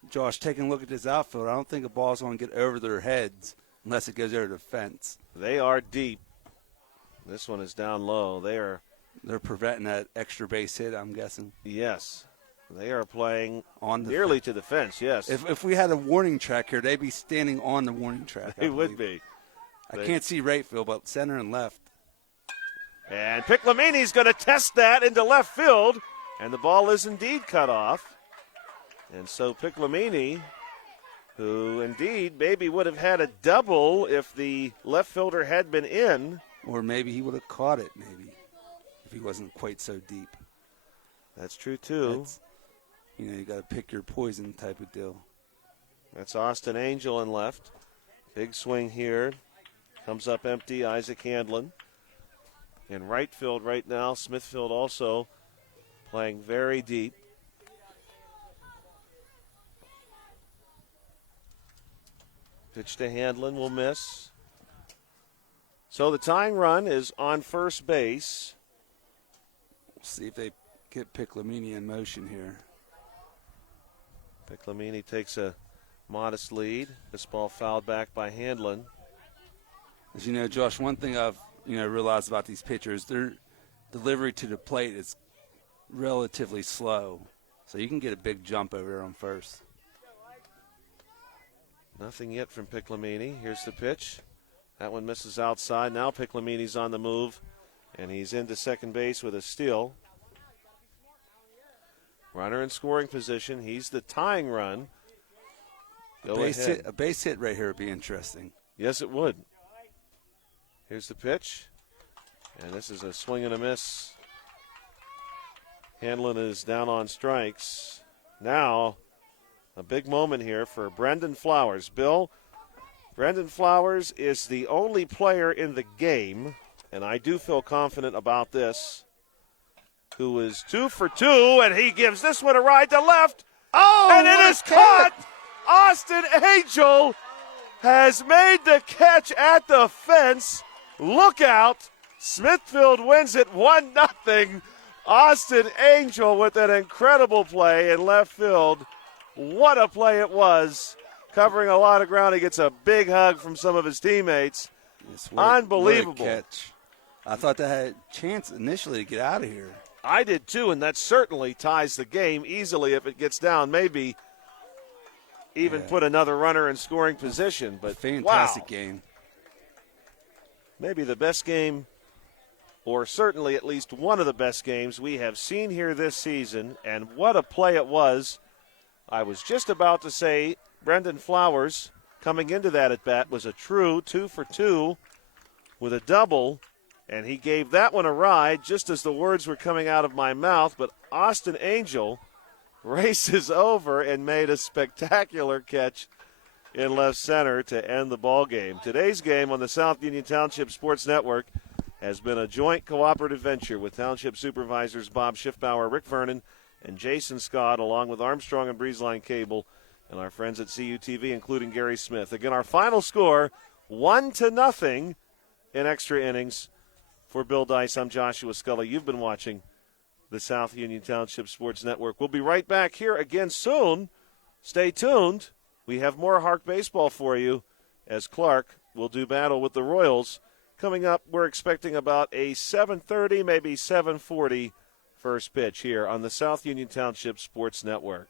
Josh, taking a look at this outfield, I don't think a ball's going to get over their heads unless it goes over the fence. They are deep. This one is down low. They're preventing that extra base hit, I'm guessing. Yes. They are playing on the nearly to the fence, yes. If we had a warning track here, they'd be standing on the warning track. They would be. I can't see right field, but center and left. And Piclamini's going to test that into left field, and the ball is indeed cut off. And so Piclamini, who indeed maybe would have had a double if the left fielder had been in. Or maybe he would have caught it, maybe, if he wasn't quite so deep. That's true, too. You got to pick your poison type of deal. That's Austin Angel in left. Big swing here. Comes up empty, Isaac Handlin. In right field right now, Smithfield also playing very deep. Pitch to Handlin will miss. So the tying run is on first base. We'll see if they get Piclamini in motion here. Piclamini takes a modest lead. This ball fouled back by Handlin. As you know, Josh, one thing I've realized about these pitchers, their delivery to the plate is relatively slow. So you can get a big jump over there on first. Nothing yet from Piclamini. Here's the pitch. That one misses outside. Now Piclamini's on the move, and he's into second base with a steal. Runner in scoring position. He's the tying run. A base hit right here would be interesting. Yes, it would. Here's the pitch, and this is a swing and a miss. Handlin is down on strikes. Now, a big moment here for Brendan Flowers. Bill, Brendan Flowers is the only player in the game, and I do feel confident about this, who is 2 for 2, and he gives this one a ride to left. Oh, and it is caught! Austin Angel has made the catch at the fence. Look out. Smithfield wins it 1-0. Austin Angel with an incredible play in left field. What a play it was. Covering a lot of ground. He gets a big hug from some of his teammates. Unbelievable. What a catch. I thought they had a chance initially to get out of here. I did too, and that certainly ties the game easily if it gets down. Maybe even put another runner in scoring position. But fantastic game. Maybe the best game, or certainly at least one of the best games we have seen here this season. And what a play it was. I was just about to say Brendan Flowers coming into that at bat was a true 2-for-2 with a double. And he gave that one a ride just as the words were coming out of my mouth. But Austin Angel races over and made a spectacular catch in left center to end the ball game. Today's game on the South Union Township Sports Network has been a joint cooperative venture with Township Supervisors Bob Schiffbauer, Rick Vernon, and Jason Scott, along with Armstrong and Breezeline Cable and our friends at CUTV, including Gary Smith. Again, our final score, 1-0 in extra innings. For Bill Dice, I'm Joshua Scully. You've been watching the South Union Township Sports Network. We'll be right back here again soon. Stay tuned. We have more HARC baseball for you as Clark will do battle with the Royals. Coming up, we're expecting about a 7:30, maybe 7:40 first pitch here on the South Union Township Sports Network.